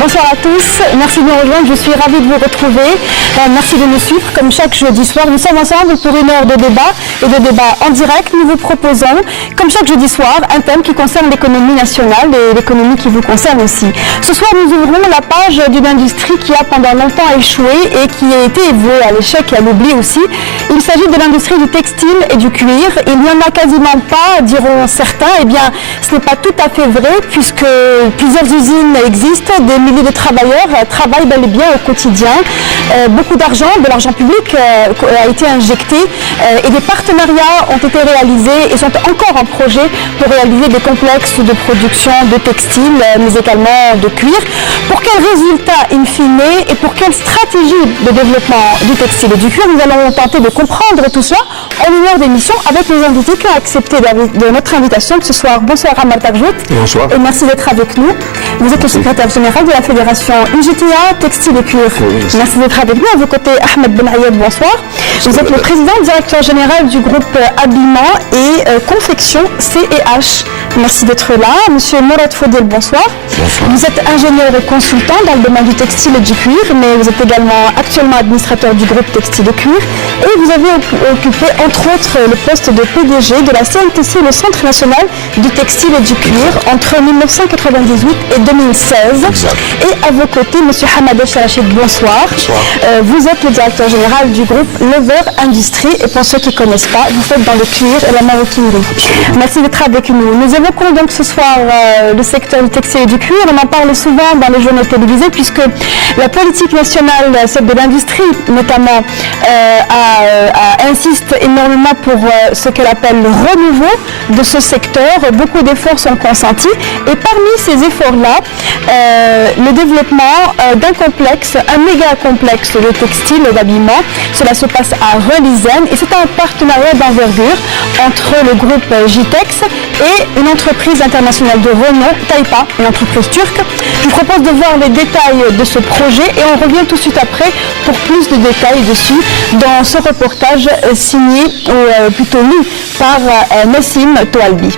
Bonsoir à tous, merci de nous rejoindre, je suis ravie de vous retrouver, merci de nous suivre comme chaque jeudi soir. Nous sommes ensemble pour une heure de débat et de débat en direct. Nous vous proposons, comme chaque jeudi soir, un thème qui concerne l'économie nationale et l'économie qui vous concerne aussi. Ce soir, nous ouvrons la page d'une industrie qui a pendant longtemps échoué et qui a été vouée à l'échec et à l'oubli aussi. Il s'agit de l'industrie du textile et du cuir. Il n'y en a quasiment pas, diront certains. Eh bien, ce n'est pas tout à fait vrai puisque plusieurs usines existent, des milliers de travailleurs travaillent bel et bien au quotidien. Beaucoup d'argent, de l'argent public a été injecté et des partenariats ont été réalisés et sont encore en projet pour réaliser des complexes de production de textiles, mais également de cuir. Pour quels résultats in fine et pour quelle stratégie de développement du textile et du cuir, nous allons tenter de comprendre tout cela en une heure d'émission avec nos invités qui ont accepté de notre invitation de ce soir. Bonsoir Amar Tarjout. Bonsoir. Et merci d'être avec nous. Vous êtes le secrétaire général de la fédération UGTA Textile et Cuir. Oui. Merci d'être avec nous. À vos côtés, Ahmed Ben Ayed, bonsoir. Vous êtes le président directeur général du groupe Habillement et Confection C&H. Merci d'être là. Monsieur Mourad Fodel, bonsoir. Bonsoir. Vous êtes ingénieur et consultant dans le domaine du textile et du cuir, mais vous êtes également actuellement administrateur du groupe Textile et Cuir. Et vous avez occupé entre autres le poste de PDG de la CNTC, le Centre national du textile et du cuir, entre 1998 et 2016. Exact. Et à vos côtés, monsieur Hamadeh Rachid, bonsoir. Bonsoir. Vous êtes le directeur général du groupe Lever Industrie. Et pour ceux qui ne connaissent pas, vous faites dans le cuir et la maroquinerie. Absolument. Merci d'être avec nous. Nous évoquons donc ce soir le secteur du textile et du cuir. On en parle souvent dans les journaux télévisés puisque la politique nationale, celle de l'industrie notamment, insiste énormément pour ce qu'elle appelle le renouveau de ce secteur. Beaucoup d'efforts sont consentis et parmi ces efforts-là, le développement d'un complexe, un méga complexe de textile et d'habillement. Cela se passe à Relisen et c'est un partenariat d'envergure entre le groupe Jitex et une entreprise internationale de renom, Taipa, une entreprise turque. Je vous propose de voir les détails de ce projet et on revient tout de suite après pour plus de détails dessus dans ce reportage signé, ou plutôt lu, par Nassim Toalbi.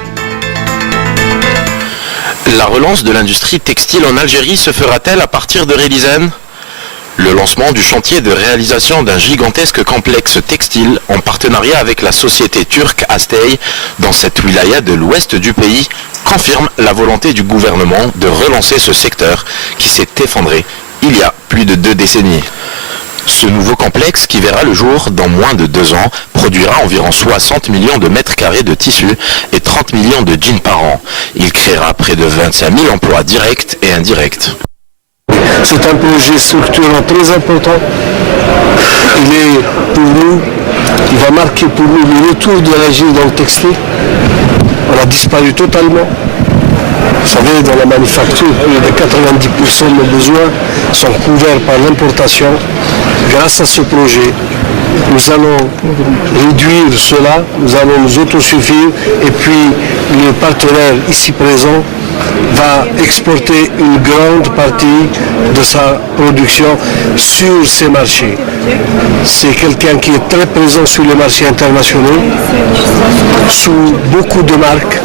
La relance de l'industrie textile en Algérie se fera-t-elle à partir de Relisen ? Le lancement du chantier de réalisation d'un gigantesque complexe textile en partenariat avec la société turque Astey dans cette wilaya de l'ouest du pays confirme la volonté du gouvernement de relancer ce secteur qui s'est effondré il y a plus de 2 décennies. Ce nouveau complexe, qui verra le jour dans moins de 2 ans, produira environ 60 millions de mètres carrés de tissu et 30 millions de jeans par an. Il créera près de 25 000 emplois directs et indirects. C'est un projet structurant très important. Il est pour nous, il va marquer pour nous le retour de l'Algérie dans le textile. On a disparu totalement. Vous savez, dans la manufacture, plus de 90% de nos besoins sont couverts par l'importation. Grâce à ce projet, nous allons réduire cela, nous allons nous autosuffire et puis le partenaire ici présent va exporter une grande partie de sa production sur ces marchés. C'est quelqu'un qui est très présent sur les marchés internationaux, sous beaucoup de marques.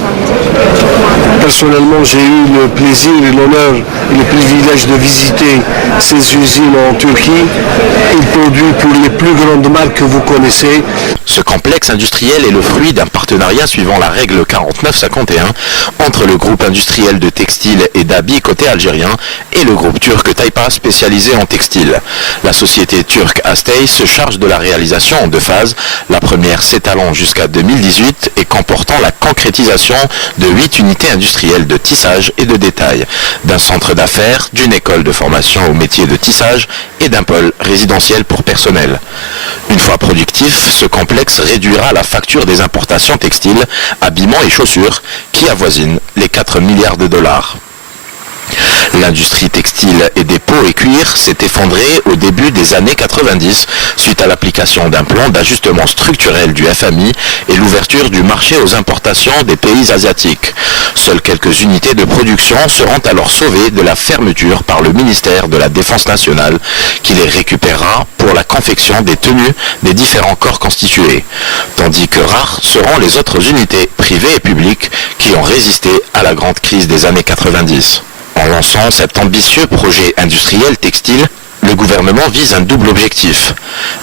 Personnellement, j'ai eu le plaisir et l'honneur et le privilège de visiter ces usines en Turquie. Il produit pour les plus grandes marques que vous connaissez. Ce complexe industriel est le fruit d'un partenariat suivant la règle 49-51 entre le groupe industriel de textile et d'habits côté algérien et le groupe turc Taipa spécialisé en textile. La société turque Astey se charge de la réalisation en 2 phases, la première s'étalant jusqu'à 2018 et comportant la concrétisation de 8 unités industrielles de tissage et de détail, d'un centre d'affaires, d'une école de formation au métier de tissage et d'un pôle résidentiel pour personnel. Une fois productif, ce complexe réduira la facture des importations textiles, habillements et chaussures qui avoisinent les 4 milliards de dollars. L'industrie textile et des peaux et cuir s'est effondrée au début des années 90 suite à l'application d'un plan d'ajustement structurel du FMI et l'ouverture du marché aux importations des pays asiatiques. Seules quelques unités de production seront alors sauvées de la fermeture par le ministère de la Défense nationale qui les récupérera pour la confection des tenues des différents corps constitués, tandis que rares seront les autres unités privées et publiques qui ont résisté à la grande crise des années 90. En lançant cet ambitieux projet industriel textile, le gouvernement vise un double objectif,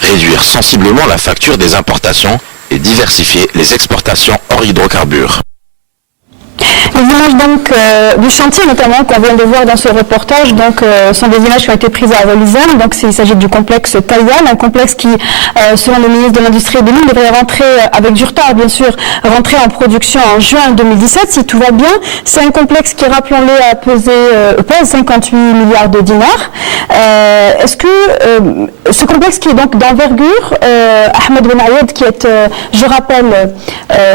réduire sensiblement la facture des importations et diversifier les exportations hors hydrocarbures. Les images donc du chantier notamment qu'on vient de voir dans ce reportage sont des images qui ont été prises à Relisane. Donc il s'agit du complexe Taïwan, un complexe qui, selon le ministre de l'Industrie et des Mines, devrait rentrer avec du retard bien sûr, rentrer en production en juin 2017 si tout va bien. C'est un complexe qui, rappelons-le, pèse 58 milliards de dinars. Est-ce que ce complexe qui est donc d'envergure, Ahmed Ben Ayed qui est, je rappelle,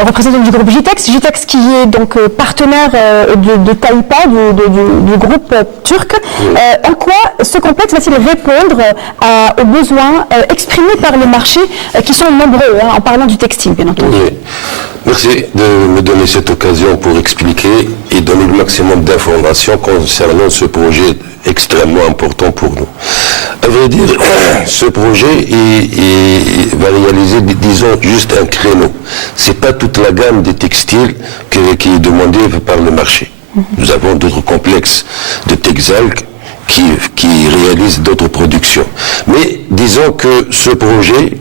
représentant du groupe Jitex qui est donc partenaire de Taipa, du groupe turc. En quoi ce complexe va-t-il répondre aux besoins exprimés par le marché qui sont nombreux, en parlant du textile, bien entendu. Oui. Merci de me donner cette occasion pour expliquer et donner le maximum d'informations concernant ce projet extrêmement important pour nous. À vrai dire, ce projet va réaliser, disons, juste un créneau. C'est pas toute la gamme des textiles qui est demandée par le marché. Nous avons d'autres complexes de Texalc qui réalisent d'autres productions. Mais disons que ce projet,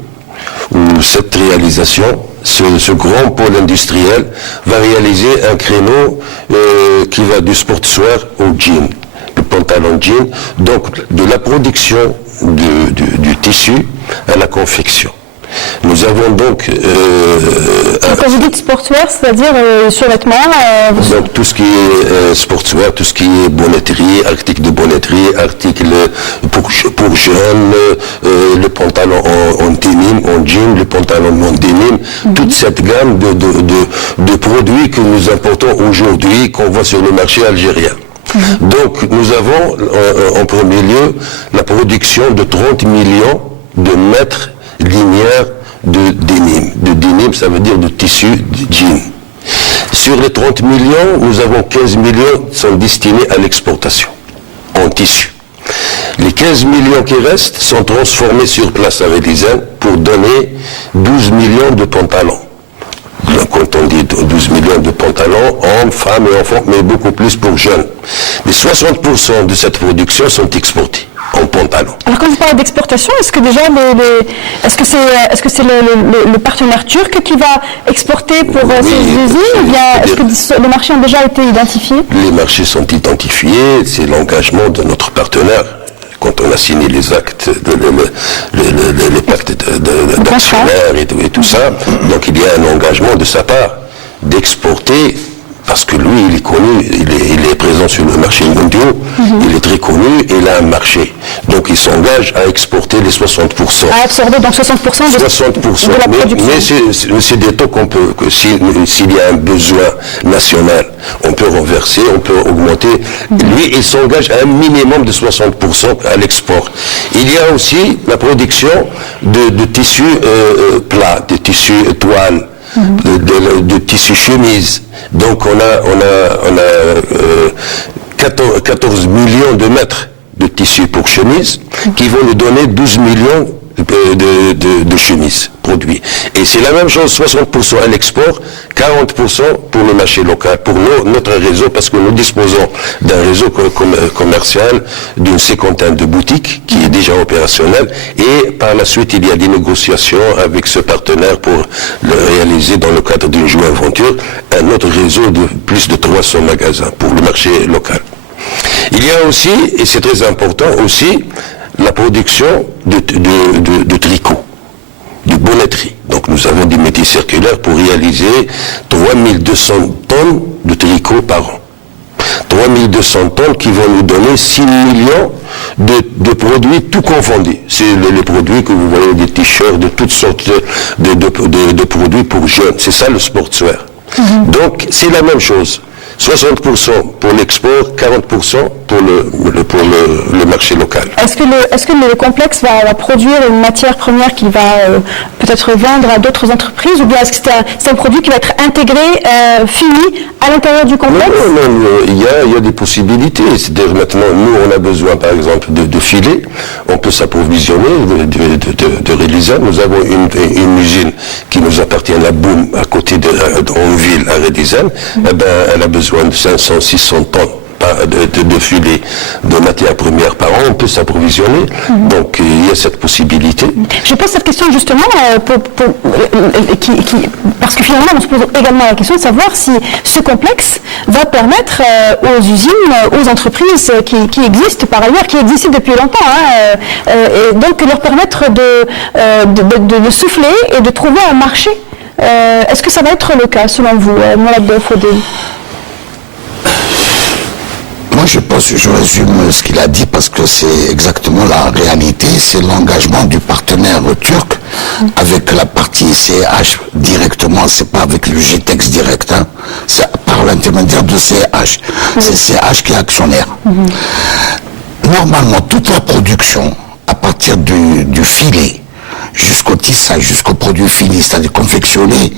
ou cette réalisation, ce grand pôle industriel va réaliser un créneau qui va du sportswear au jean, le pantalon jean, donc de la production du tissu à la confection. Nous avons donc... quand vous dites sportswear, c'est-à-dire survêtements donc tout ce qui est sportswear, tout ce qui est bonnetterie, articles de bonnetterie, articles pour jeunes, le pantalon en denim, en jean, le pantalon en denim, toute cette gamme de produits que nous importons aujourd'hui, qu'on voit sur le marché algérien. Donc nous avons en premier lieu la production de 30 millions de mètres linéaire de denim. De denim, ça veut dire de tissu de jean. Sur les 30 millions, nous avons 15 millions qui sont destinés à l'exportation, en tissu. Les 15 millions qui restent sont transformés sur place à Relisane pour donner 12 millions de pantalons. Quand on dit 12 millions de pantalons, hommes, femmes et enfants, mais beaucoup plus pour jeunes. Mais 60% de cette production sont exportés en pantalon. Alors quand vous parlez d'exportation, est-ce que déjà est-ce que c'est le partenaire turc qui va exporter pour ces usines, ou bien est-ce que les marchés ont déjà été identifiés? Les marchés sont identifiés, c'est l'engagement de notre partenaire. Quand on a signé les actes, les pactes d'actionnaires et tout ça, donc il y a un engagement de sa part d'exporter, parce que lui, il est connu, il est présent sur le marché mondial, il est très connu et il a un marché. Donc il s'engage à exporter les 60%. À absorber donc 60% de la production. Mais c'est des taux qu'on peut, que s'il y a un besoin national, on peut renverser, on peut augmenter. Lui, il s'engage à un minimum de 60% à l'export. Il y a aussi la production de tissus plats, de tissus toiles, de tissus chemises. Donc on a 14 millions de mètres de tissu pour chemise qui vont nous donner 12 millions de chemises produits. Et c'est la même chose, 60% à l'export, 40% pour le marché local, pour notre réseau, parce que nous disposons d'un réseau commercial d'une cinquantaine de boutiques qui est déjà opérationnel, et par la suite il y a des négociations avec ce partenaire pour le réaliser dans le cadre d'une joint aventure, un autre réseau de plus de 300 magasins pour le marché local. Il y a aussi, et c'est très important aussi, la production de tricot, de bonnetterie. Donc nous avons des métiers circulaires pour réaliser 3200 tonnes de tricot par an. 3200 tonnes qui vont nous donner 6 millions de produits tout confondus. C'est les produits que vous voyez, des t-shirts, de toutes sortes de produits pour jeunes. C'est ça le sportswear. Donc c'est la même chose. 60% pour l'export, 40% pour le marché local. Est-ce que le complexe va produire une matière première qu'il va peut-être vendre à d'autres entreprises, ou bien est-ce que c'est un produit qui va être intégré, fini, à l'intérieur du complexe? Non, il y a des possibilités. C'est-à-dire maintenant, nous, on a besoin, par exemple, de filets. On peut s'approvisionner de Relisane. Nous avons une usine qui nous appartient à Boum, à côté en ville, à Relisane. Eh ben, elle a besoin de 500-600 tonnes de filets de matières premières par an, on peut s'approvisionner. Donc il y a cette possibilité. Je pose cette question justement parce que finalement on se pose également la question de savoir si ce complexe va permettre aux usines, aux entreprises qui existent par ailleurs, qui existent depuis longtemps, et donc leur permettre de souffler et de trouver un marché. Est-ce que ça va être le cas selon vous, Mourad Fodel? Moi, je résume ce qu'il a dit parce que c'est exactement la réalité. C'est l'engagement du partenaire turc avec la partie CH directement. C'est pas avec le GTEX direct, hein. C'est par l'intermédiaire de CH. C'est CH qui est actionnaire. Normalement, toute la production, à partir du filet jusqu'au tissage, jusqu'au produit fini, c'est-à-dire confectionné,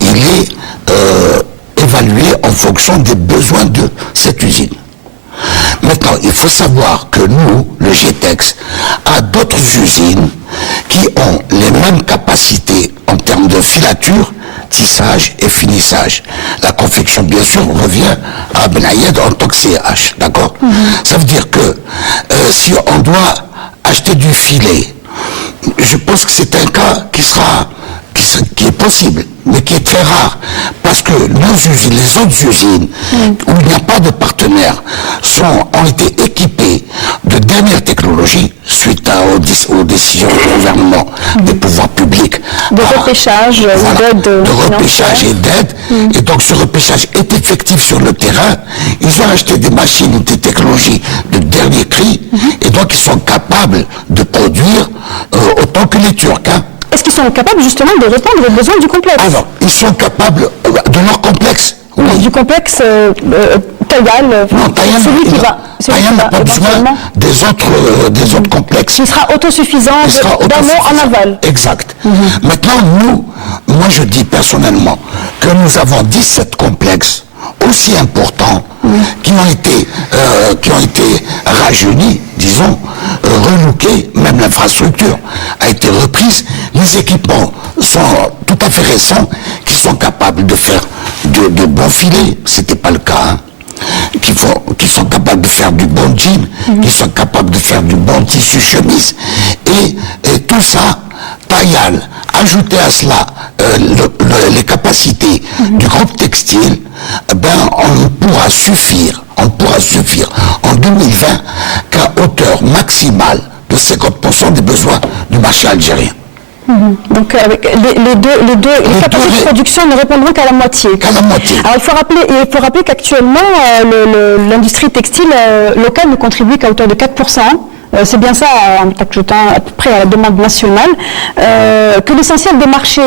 il est évalué en fonction des besoins de cette usine. Maintenant, il faut savoir que nous, le GTEX, a d'autres usines qui ont les mêmes capacités en termes de filature, tissage et finissage. La confection, bien sûr, revient à Benayed en tant que CH, d'accord? Ça veut dire que si on doit acheter du filet, je pense que c'est un cas qui est possible, mais qui est très rare, parce que nos usines, les autres usines, où il n'y a pas de partenaires, ont été équipées de dernière technologie suite aux décisions du gouvernement, des pouvoirs publics. De repêchage, d'aide. De repêchage et d'aide. Et donc ce repêchage est effectif sur le terrain. Ils ont acheté des machines ou des technologies de dernier cri, et donc ils sont capables de produire autant que les Turcs, hein. Est-ce qu'ils sont capables justement de répondre aux besoins du complexe? Alors, ils sont capables de leur complexe. Oui. Du complexe Taïal, celui qui va. Taïal n'a pas besoin des autres complexes. Il sera autosuffisant d'un mot en aval. Exact. Maintenant, moi je dis personnellement que nous avons 17 complexes aussi importants qui ont été rajeunis, disons, relookés, même l'infrastructure a été reprise. Les équipements sont tout à fait récents, qui sont capables de faire de bons filets, c'était pas le cas, hein. Qui sont capables de faire du bon jean, qui sont capables de faire du bon tissu chemise, et tout ça, Taïal, ajouter à cela les capacités du groupe textile, on pourra suffire en 2020 qu'à hauteur maximale de 50% des besoins du marché algérien. Donc avec les capacités de production ne répondront qu'à la moitié. Qu'à la moitié. Alors il faut rappeler qu'actuellement l'industrie textile locale ne contribue qu'à hauteur de 4%. C'est bien ça, en ajoutant à peu près à la demande nationale, que l'essentiel des marchés,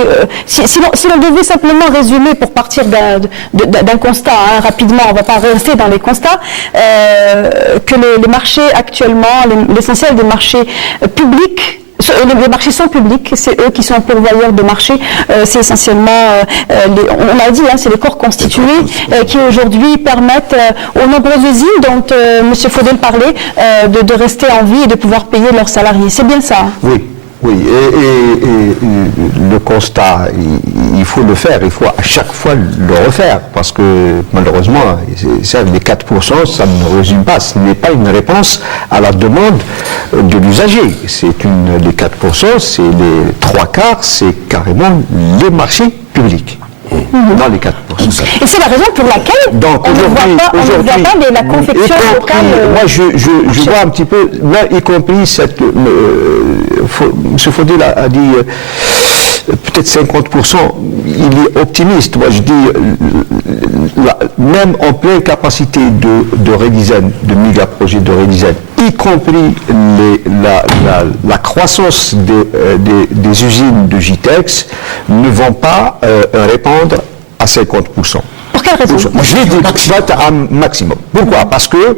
si l'on devait simplement résumer pour partir d'un constat, hein, rapidement, on ne va pas rester dans les constats, que les marchés actuellement, l'essentiel des marchés publics, les marchés sont publics, c'est eux qui sont pourvoyeurs de marché, c'est essentiellement, on l'a dit, hein, c'est les corps constitués qui aujourd'hui permettent aux nombreuses usines dont M. Fodel parlait de rester en vie et de pouvoir payer leurs salariés. C'est bien ça? Oui, et le constat, il faut le faire, il faut à chaque fois le refaire, parce que malheureusement, les 4%, ça ne résume pas, ce n'est pas une réponse à la demande de l'usager. Les 4%, c'est les 3/4, c'est carrément les marchés publics. Dans les 4%. Et c'est la raison pour laquelle donc, on ne voit pas de la confection locale. Moi, je vois un petit peu, là, y compris cette... M. Fodel a dit peut-être 50%, il est optimiste. Moi, je dis, même en pleine capacité de redesign, de méga-projets de redesign, y compris la croissance des usines de GTEX, ne vont pas répondre à 50%. Pour quelle raison? Moi, je l'ai dit, un maximum. Pourquoi? Parce que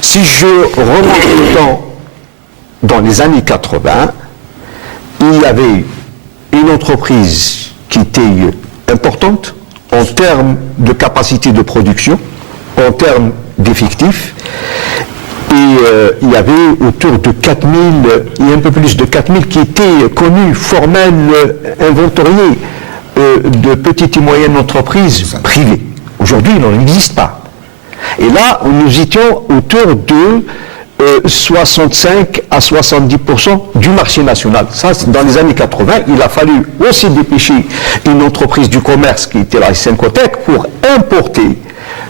si je remonte le temps dans les années 80, il y avait une entreprise qui était importante en termes de capacité de production, en termes d'effectifs, et il y avait autour de 4000 et un peu plus de 4000 qui étaient connus, formels, inventoriés de petites et moyennes entreprises privées. Aujourd'hui, il n'en existe pas. Et là, nous étions autour de 65 à 70% du marché national. Ça, dans les années 80, il a fallu aussi dépêcher une entreprise du commerce qui était la Syncotec pour importer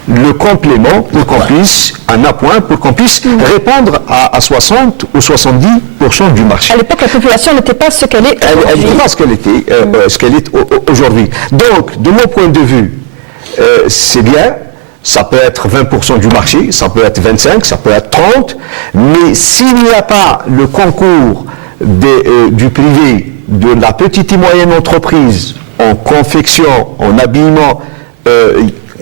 le complément pour qu'on puisse, un appoint, pour qu'on puisse répondre à 60 ou 70% du marché. À l'époque, la population n'était pas ce qu'elle est Elle n'était pas ce qu'elle est aujourd'hui. Donc, de mon point de vue, c'est bien. Ça peut être 20% du marché, ça peut être 25, ça peut être 30, mais s'il n'y a pas le concours du privé, de la petite et moyenne entreprise, en confection, en habillement,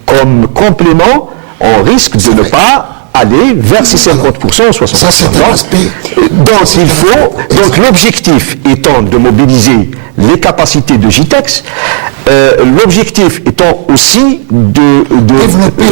comme complément, on risque de ne pas aller vers ces 50% ou 60%. Ça, c'est un aspect. Donc l'objectif étant de mobiliser les capacités de JITEX, l'objectif étant aussi de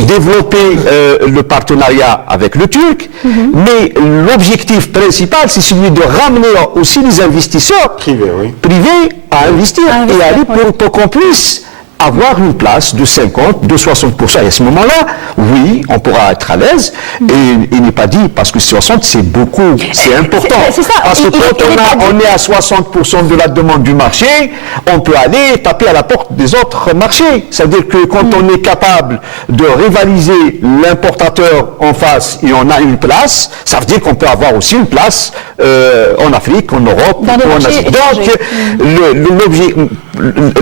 développer le partenariat avec le Turc, mais l'objectif principal, c'est celui de ramener aussi les investisseurs privés à investir et aller pour qu'on puisse avoir une place de 50, de 60%. Et à ce moment-là, oui, on pourra être à l'aise. Et il n'est pas dit, parce que 60, c'est beaucoup, c'est important. C'est ça. Parce que quand on est à 60% de la demande du marché, on peut aller taper à la porte des autres marchés. C'est-à-dire que quand on est capable de rivaliser l'importateur en face et on a une place, ça veut dire qu'on peut avoir aussi une place en Afrique, en Europe, ou en Asie. Donc,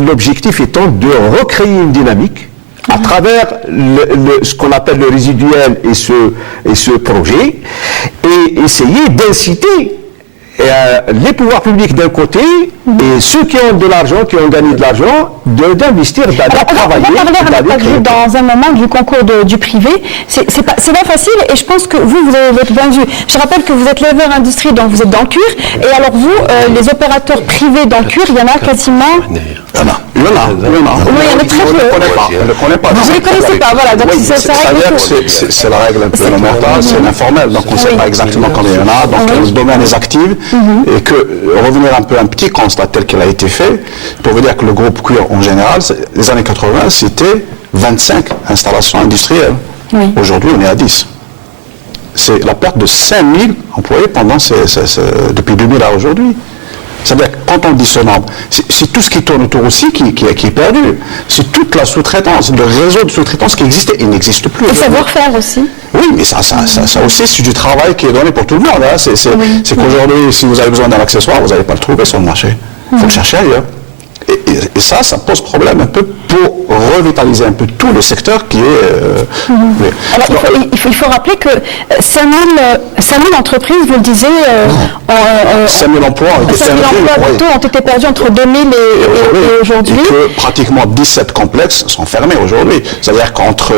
l'objectif étant de recréer une dynamique à travers ce qu'on appelle le résiduel et ce projet, et essayer d'inciter les pouvoirs publics d'un côté et ceux qui ont de l'argent, qui ont gagné de l'argent, d'investir, d'aller travailler. On va parler dans un moment du concours du privé. C'est pas facile, et je pense que vous avez votre point de vue. Je rappelle que vous êtes leveur industrie, donc vous êtes dans le cuir, et alors vous, les opérateurs privés dans le cuir, il y en a quasiment... Il y en a. Oui, il y en a très peu. On ne connaît pas. Vous ne les connaissez pas, voilà. Donc c'est la règle un peu élémentaire, c'est l'informel, donc on ne sait pas exactement combien il y en a, donc le domaine est actif, et que revenir un petit constat tel qu'il a été fait, pour vous dire que le groupe cuir en général, les années 80, c'était 25 installations industrielles. Oui. Aujourd'hui, on est à 10. C'est la perte de 5000 employés depuis 2000 à aujourd'hui. C'est-à-dire que quand on dit ce nombre, c'est tout ce qui tourne autour aussi qui est perdu. C'est toute la sous-traitance, le réseau de sous-traitance qui existait et n'existe plus. Le savoir-faire aussi. Oui, mais ça aussi, c'est du travail qui est donné pour tout le monde. Hein. C'est qu'aujourd'hui, si vous avez besoin d'un accessoire, vous n'allez pas le trouver sur le marché. Il faut le chercher ailleurs. Et ça pose problème un peu pour revitaliser un peu tout le secteur qui est... Alors, il faut rappeler que 5 000 entreprises, vous le disiez... 5 000 emplois ont été perdus entre 2000 et aujourd'hui. Et que pratiquement 17 complexes sont fermés aujourd'hui. C'est-à-dire qu'entre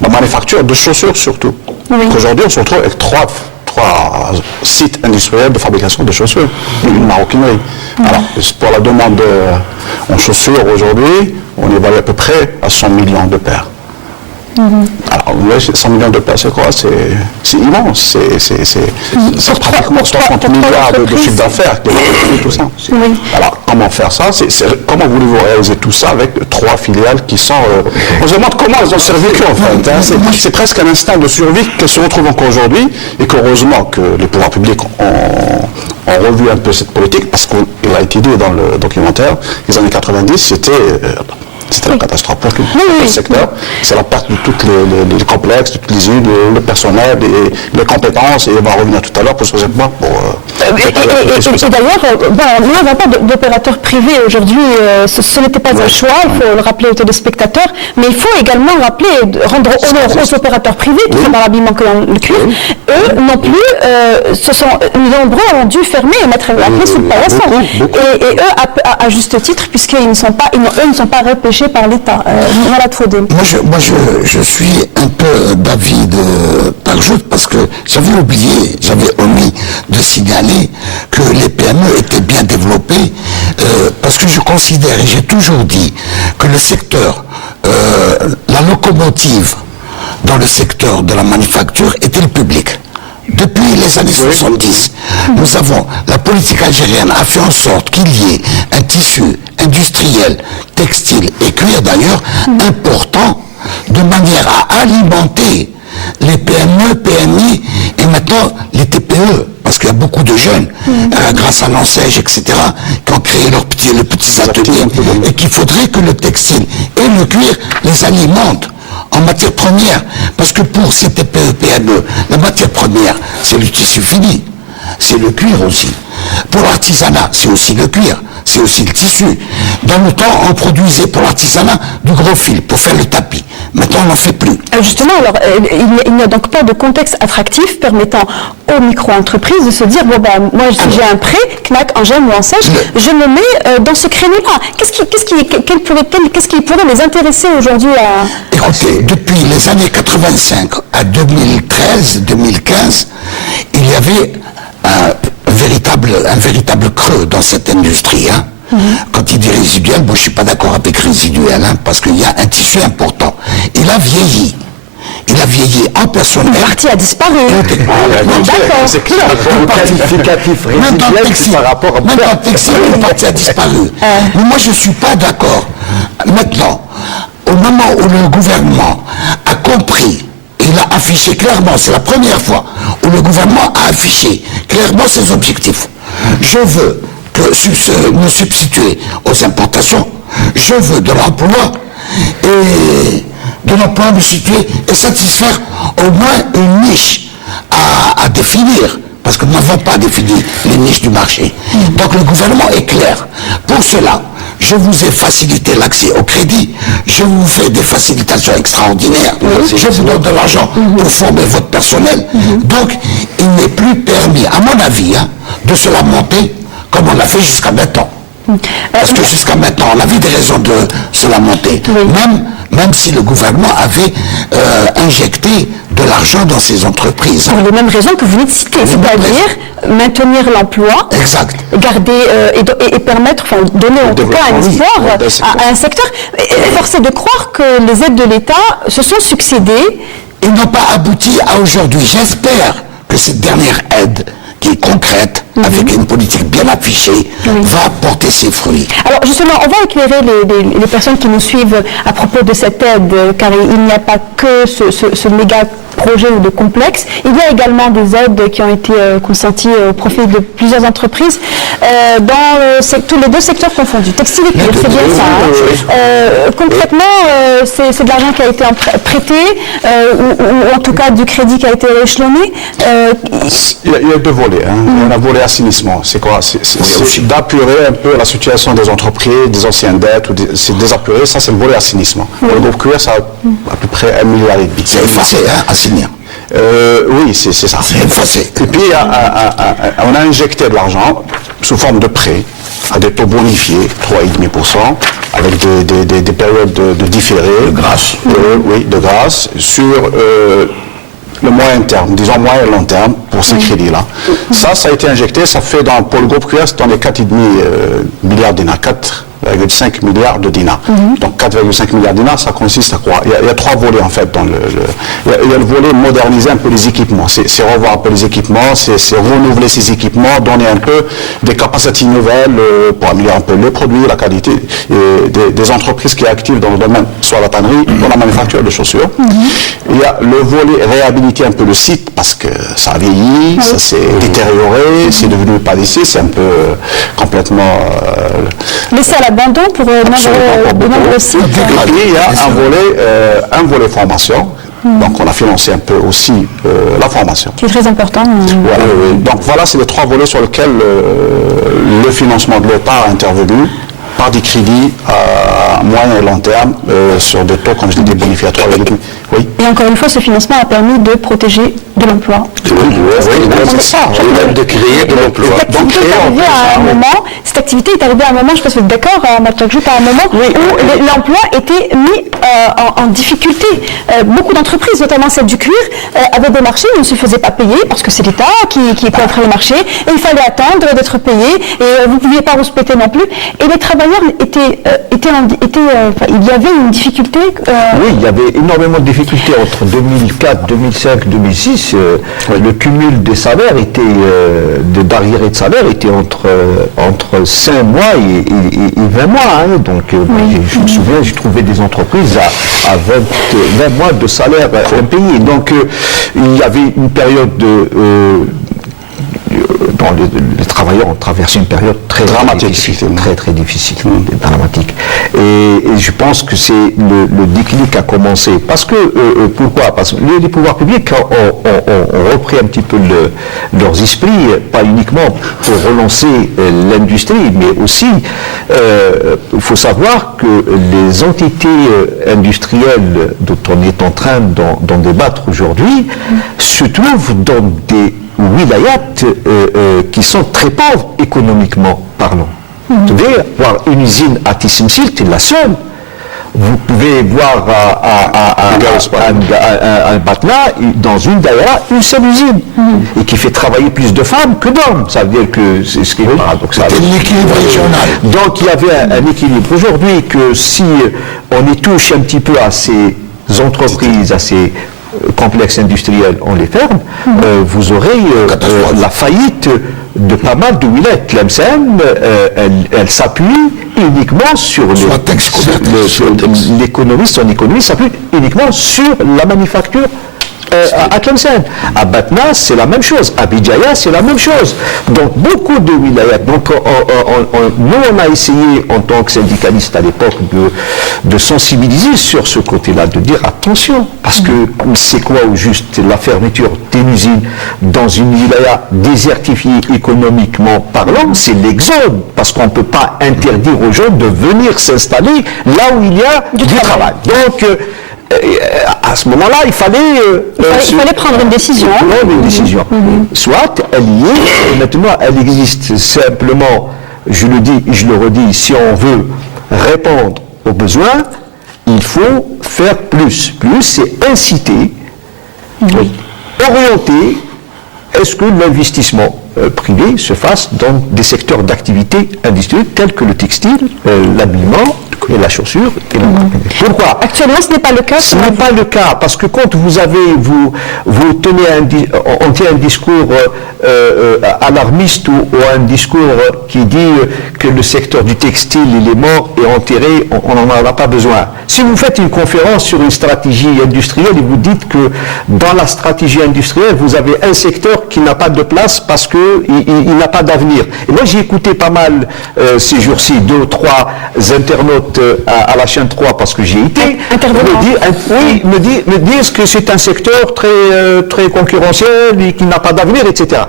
la manufacture de chaussures surtout, qu'aujourd'hui on se retrouve avec trois sites industriels de fabrication de chaussures, une maroquinerie. Alors, pour la demande en chaussures aujourd'hui, on évalue à peu près à 100 millions de paires. Alors, vous voyez, 100 millions de paires, c'est quoi? C'est immense. C'est pratiquement 60 milliards de chiffre d'affaires qui ont tout ça. Alors, comment faire ça? Comment voulez-vous réaliser tout ça avec 3 filiales qui sont... on se demande comment elles ont survécu, en fait. Hein. C'est presque un instinct de survie qu'elles se retrouvent encore aujourd'hui, et qu'heureusement que les pouvoirs publics ont revu un peu cette politique, parce qu'il a été dit dans le documentaire, les années 90, c'était la catastrophe pour tout le secteur. C'est la perte de tous les complexes, de toutes les usines, le personnel, les compétences, et on va revenir tout à l'heure pour ce point. Et d'ailleurs, nous n'avons pas d'opérateurs privés aujourd'hui, ce n'était pas un choix, il faut le rappeler aux téléspectateurs, mais il faut également rendre honneur aux opérateurs privés, qui sont dans l'habillement que dans le cuir. Eux non plus, nombreux ont dû fermer et mettre la clé sous le paillasson. Et eux, à juste titre, puisqu'ils ne sont pas repêchés par l'État. Voilà, Trodé. Moi, je suis un peu d'avis de Parjout, parce que j'avais omis de signaler que les PME étaient bien développées, parce que je considère, et j'ai toujours dit, que le secteur, la locomotive dans le secteur de la manufacture était le public. Depuis les années 70, la politique algérienne a fait en sorte qu'il y ait un tissu industriel, textile et cuir d'ailleurs, important de manière à alimenter les PME, PMI et maintenant les TPE, parce qu'il y a beaucoup de jeunes, grâce à l'ANSEJ, etc., qui ont créé les petits ateliers, et qu'il faudrait que le textile et le cuir les alimentent en matière première, parce que pour ces TPE, PME, la matière première, c'est le tissu fini, c'est le cuir aussi. Pour l'artisanat, c'est aussi le cuir, c'est aussi le tissu. Dans le temps, on produisait pour l'artisanat du gros fil pour faire le tapis. Maintenant, on n'en fait plus. Justement, alors, il n'y a donc pas de contexte attractif permettant aux micro-entreprises de se dire, bon ben, moi, si j'ai un prêt, Knack, Engem ou Ansèche, je me mets dans ce créneau-là. Qu'est-ce qui pourrait les intéresser aujourd'hui à... Écoutez, depuis les années 85 à 2013, 2015, il y avait un véritable creux dans cette industrie. Hein. Quand il dit résiduel, moi je suis pas d'accord avec résiduel, hein, parce qu'il y a un tissu important. Il a vieilli. Il a vieilli en personnel. Une partie a disparu. D'accord. C'est clair. Le qualificatif résiduel, c'est par rapport à... Même dans le textile, une partie a disparu. Mais moi je suis pas d'accord. Maintenant, au moment où le gouvernement a compris, il a affiché clairement, c'est la première fois où le gouvernement a affiché clairement ses objectifs. Je veux me substituer aux importations, je veux de l'emploi et de l'emploi me situer et satisfaire au moins une niche à définir, parce que nous n'avons pas défini les niches du marché. Donc le gouvernement est clair. Pour cela, je vous ai facilité l'accès au crédit, je vous fais des facilitations extraordinaires, je vous donne de l'argent pour former votre personnel. Donc, il n'est plus permis, à mon avis, hein, de se lamenter comme on l'a fait jusqu'à maintenant. Parce que jusqu'à maintenant, on avait des raisons de se lamenter, même si le gouvernement avait injecté de l'argent dans ces entreprises. Pour les mêmes raisons que vous venez de citer, c'est-à-dire maintenir l'emploi, exact, garder et permettre, enfin donner en tout cas un espoir à un secteur. Force est de croire que les aides de l'État se sont succédées. Ils n'ont pas abouti à aujourd'hui. J'espère que cette dernière aide, qui est concrète, avec une politique bien affichée, va porter ses fruits. Alors justement, on va éclairer les personnes qui nous suivent à propos de cette aide, car il n'y a pas que ce méga projet ou de complexe. Il y a également des aides qui ont été consenties au profit de plusieurs entreprises dans tous les deux secteurs confondus, textile et cuir, c'est bien ça. Concrètement, c'est de l'argent qui a été prêté ou en tout cas du crédit qui a été échelonné. Il y a deux volets. Hein. Il y a un volet assainissement. C'est quoi? C'est d'apurer un peu la situation des entreprises, des anciennes dettes, c'est désapurer. Ça, c'est le volet assainissement. Le groupe cuir, ça a à peu près 1,5 milliard. C'est effacé, hein, assainir. Oui, c'est ça. C'est effacé. Et puis, on a injecté de l'argent sous forme de prêts à des taux bonifiés, 3,5%, avec des périodes de différé. De grâce. Oui, de grâce, sur le moyen terme, disons moyen et long terme, pour ces crédits-là. Ça a été injecté, ça fait pour le groupe cuir, c'est dans les 4,5 milliards de dinars, 4,5 milliards de dinars. Donc 4,5 milliards de dinars, ça consiste à quoi? Il y a trois volets en fait. Il y a le volet moderniser un peu les équipements, c'est revoir un peu les équipements, c'est renouveler ces équipements, donner un peu des capacités nouvelles pour améliorer un peu le produit, la qualité des entreprises qui sont actives dans le domaine, soit la tannerie, dans la manufacture de chaussures. Il y a le volet réhabiliter un peu le site parce que ça a vieilli, ça s'est détérioré, c'est devenu pas d'ici, c'est un peu complètement laissé à l'abandon pour de nombreux sites. Et puis il y a un volet formation. Donc on a financé un peu aussi la formation. Qui est très important. Voilà, donc voilà, c'est les trois volets sur lesquels le financement de l'État a intervenu par des crédits à moyen et long terme sur des taux, comme je dis, des bonificatoires. Oui. Et encore une fois, ce financement a permis de protéger de l'emploi. De créer de l'emploi. Cette activité est arrivée à un moment, je pense que vous êtes d'accord, à un moment où l'emploi était mis en difficulté. Beaucoup d'entreprises, notamment celles du cuir, avaient des marchés où on ne se faisait pas payer parce que c'est l'État qui offrait les marchés et il fallait attendre d'être payé et vous ne pouviez pas vous spéter non plus. Et les travailleurs étaient difficulté, il y avait une difficulté. Oui, il y avait énormément de difficultés entre 2004, 2005, 2006. Le cumul des salaires était, d'arriérés de salaire était entre 5 mois et 20 mois. Hein. Donc, je me souviens, j'ai trouvé des entreprises à 20 mois de salaire impayé. Donc, il y avait une période dont les travailleurs ont traversé une période très difficile, très difficile, dramatique. Et je pense que c'est le déclic a commencé. Parce que, pourquoi? Parce que les pouvoirs publics ont repris un petit peu leurs esprits, pas uniquement pour relancer l'industrie, mais aussi, il faut savoir que les entités industrielles dont on est en train d'en débattre aujourd'hui se trouvent dans des wilayat qui sont très pauvres économiquement parlant. Vous devez voir une usine à Tissimsilt, c'est la seule. Vous pouvez voir à Batna, dans une daïra, une seule usine, et qui fait travailler plus de femmes que d'hommes. Ça veut dire que c'est ce qui est paradoxal. C'est l'équilibre régional. Donc il y avait un équilibre. Aujourd'hui, que si on y touche un petit peu à ces entreprises, à ces complexes industriels, on les ferme, vous aurez la faillite de pas mal de wilayas. Tlemcen, elle s'appuie uniquement sur l'économie, son économie s'appuie uniquement sur la manufacture à Tlemcen. À Batna, c'est la même chose. À Bijaya, c'est la même chose. Donc, beaucoup de wilayas. Donc, nous, on a essayé, en tant que syndicaliste à l'époque, de sensibiliser sur ce côté-là, de dire attention, parce que c'est quoi au juste la fermeture d'une usine dans une wilaya désertifiée économiquement parlant? C'est l'exode, parce qu'on ne peut pas interdire aux gens de venir s'installer là où il y a du travail. Donc, à ce moment-là, il fallait prendre une décision. Soit elle y est, et maintenant elle existe simplement, je le dis, je le redis, si on veut répondre aux besoins, il faut faire plus. Plus, c'est inciter, orienter, est-ce que l'investissement privé se fasse dans des secteurs d'activité industrielle tels que le textile, l'habillement, et la chaussure et la Pourquoi? Actuellement, ce n'est pas le cas. Ce n'est pas le cas, parce que quand vous tenez on tient un discours alarmiste ou un discours qui dit que le secteur du textile, il est mort et enterré, on n'en a pas besoin. Si vous faites une conférence sur une stratégie industrielle et vous dites que dans la stratégie industrielle, vous avez un secteur qui n'a pas de place parce qu'il n'a pas d'avenir. Et moi, j'ai écouté pas mal ces jours-ci, 2 ou 3 internautes à la chaîne 3 parce que j'y ai été, me disent que c'est un secteur très concurrentiel et qui n'a pas d'avenir, etc.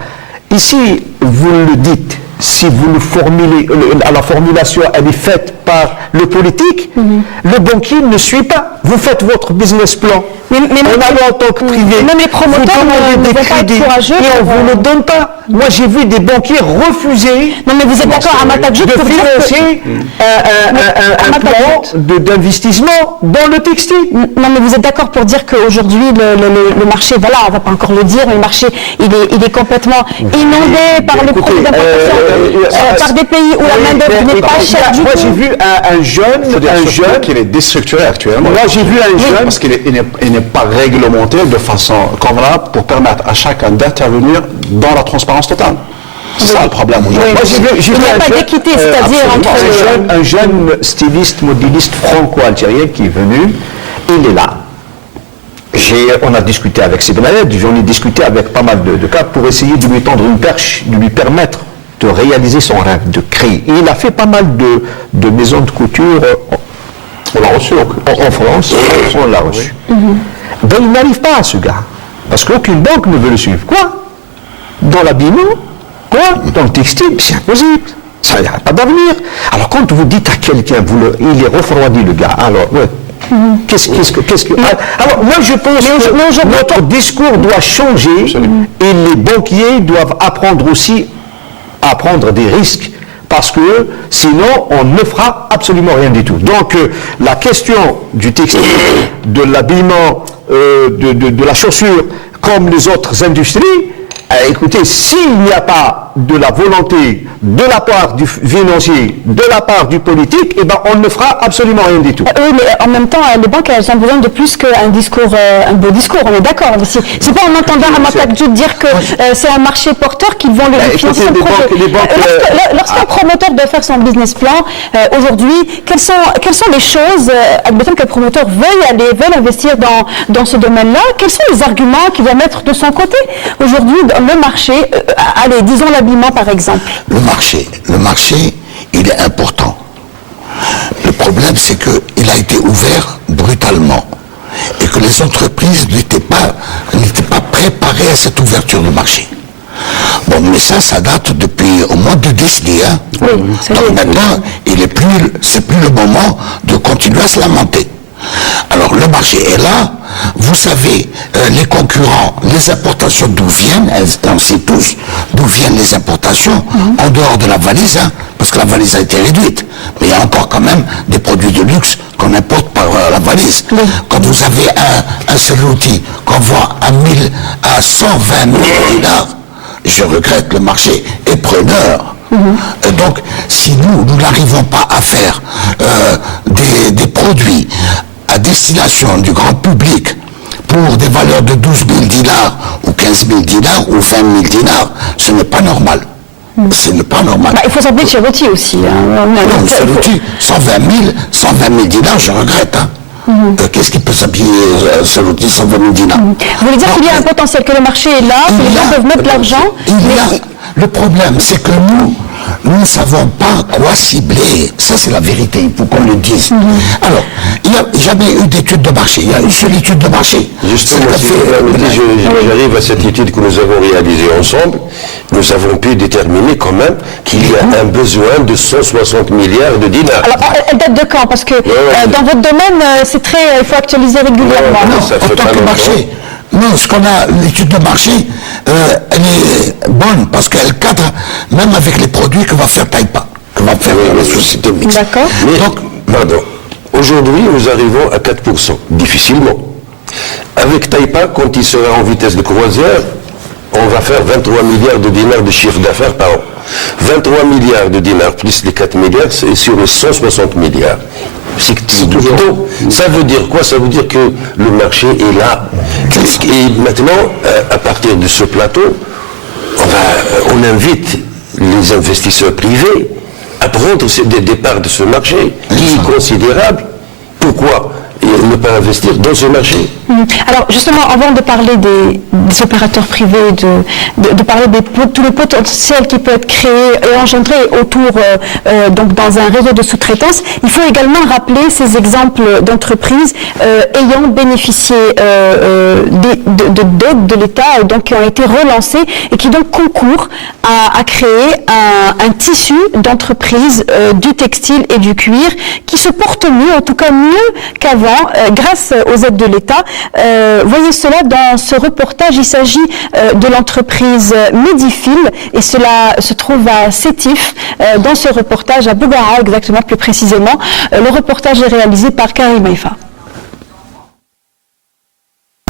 Ici, vous le dites, si vous le formulez, la formulation elle est faite par le politique, le banquier ne suit pas. Vous faites votre business plan. Mais en tant que privé, même les promoteurs ne vont pas être courageux et on ne vous le donne pas. Moi, j'ai vu des banquiers refuser. Non, mais vous êtes d'accord à Matakjout de financer un plan d'investissement dans le textile. Non, mais vous êtes d'accord pour dire qu'aujourd'hui, le marché, voilà, on ne va pas encore le dire, mais le marché, il est complètement inondé par le produit d'importation, par des pays où la main-d'œuvre n'est pas chère du tout. Moi, j'ai vu un jeune qui est déstructuré actuellement. Moi, j'ai vu un jeune parce qu'il n'est pas réglementé de façon convenable pour permettre à chacun d'intervenir dans la transparence totale. C'est ça le problème aujourd'hui. Moi, j'ai vu il n'y a pas d'équité, c'est-à-dire entre un jeune styliste, modéliste franco-algérien qui est venu, il est là. On a discuté avec ses Benaled, j'en ai discuté avec pas mal de cas pour essayer de lui tendre une perche, de lui permettre de réaliser son rêve, de créer. Et il a fait pas mal de maisons de couture on l'a reçu en France, on l'a reçu. Ben, il n'arrive pas à ce gars, parce qu'aucune banque ne veut le suivre. Quoi? Dans l'habillement? Quoi? Dans le textile? C'est impossible. Ça n'a pas d'avenir. Alors quand vous dites à quelqu'un, il est refroidi le gars, alors qu'est-ce que alors moi je pense que notre discours doit changer. Absolument. Et les banquiers doivent apprendre aussi à prendre des risques, parce que sinon on ne fera absolument rien du tout. Donc la question du textile, de l'habillement, de la chaussure, comme les autres industries, écoutez, s'il n'y a pas de la volonté de la part du financier, de la part du politique, eh ben on ne fera absolument rien du tout. Oui, mais en même temps, les banques, elles ont besoin de plus qu'un discours, un beau discours, on est d'accord. C'est pas en entendant Ramatak Djoud dire que c'est un marché porteur qu'ils vont le financer son projet. Lorsqu'un promoteur doit faire son business plan, aujourd'hui, quelles sont les choses, admettons qu'un promoteur veuille investir dans ce domaine-là, quels sont les arguments qu'il va mettre de son côté aujourd'hui dans le marché, allez, disons l'habillement par exemple. Le marché, il est important. Le problème, c'est qu'il a été ouvert brutalement et que les entreprises n'étaient pas préparées à cette ouverture du marché. Bon, mais ça date depuis au moins 2 décennies. Hein. Oui, donc maintenant, c'est plus le moment de continuer à se lamenter. Alors le marché est là, vous savez, les concurrents, les importations d'où viennent, on sait tous d'où viennent les importations, en dehors de la valise, hein, parce que la valise a été réduite, mais il y a encore quand même des produits de luxe qu'on importe par la valise. Oui. Quand vous avez un seul outil qu'on vend à 120 000 dinars, je regrette, le marché est preneur. Donc, si nous n'arrivons pas à faire des produits à destination du grand public pour des valeurs de 12 000 dinars ou 15 000 dinars ou 20 000 dinars, ce n'est pas normal. Ce n'est pas normal. Il faut s'appeler Cherouti aussi. Hein. Non, Cherouti, 120 000 dinars, je regrette. Hein. Qu'est-ce qui peut s'habiller Cherouti 120 000 dinars? Vous voulez dire qu'il y a un potentiel, que le marché est là, que les gens peuvent mettre de l'argent. Le problème, c'est que nous ne savons pas quoi cibler. Ça, c'est la vérité, il faut qu'on le dise. Alors, il n'y a jamais eu d'étude de marché. Il y a une seule étude de marché. Justement, j'arrive à cette étude que nous avons réalisée ensemble. Nous avons pu déterminer quand même qu'il y a un besoin de 160 milliards de dinars. Alors, elle date de quand? Parce que dans votre domaine, il faut actualiser régulièrement. En tant que marché. Non, ce qu'on a, l'étude de marché, elle est bonne parce qu'elle cadre même avec les produits que va faire Taipa, que va faire la société mixte. D'accord. Mais, pardon, aujourd'hui, nous arrivons à 4%, difficilement. Avec Taipa, quand il sera en vitesse de croisière, on va faire 23 milliards de dinars de chiffre d'affaires par an. 23 milliards de dinars plus les 4 milliards, c'est sur les 160 milliards. C'est toujours tôt. Ça veut dire quoi? Ça veut dire que le marché est là. Et maintenant, à partir de ce plateau, on invite les investisseurs privés à prendre des parts de ce marché qui est considérable. Pourquoi ne pas investir dans ce marché? Alors justement, avant de parler des opérateurs privés, de parler de tout le potentiel qui peut être créé et engendré autour, donc dans un réseau de sous-traitance, il faut également rappeler ces exemples d'entreprises ayant bénéficié d'aides de l'État, donc qui ont été relancées et qui donc concourent à créer un tissu d'entreprises du textile et du cuir qui se porte mieux, en tout cas mieux qu'avant, grâce aux aides de l'État. Voyez cela dans ce reportage. Il s'agit de l'entreprise Medifil et cela se trouve à Sétif. Dans ce reportage à Bougara, exactement, plus précisément. Le reportage est réalisé par Karim Haïfa.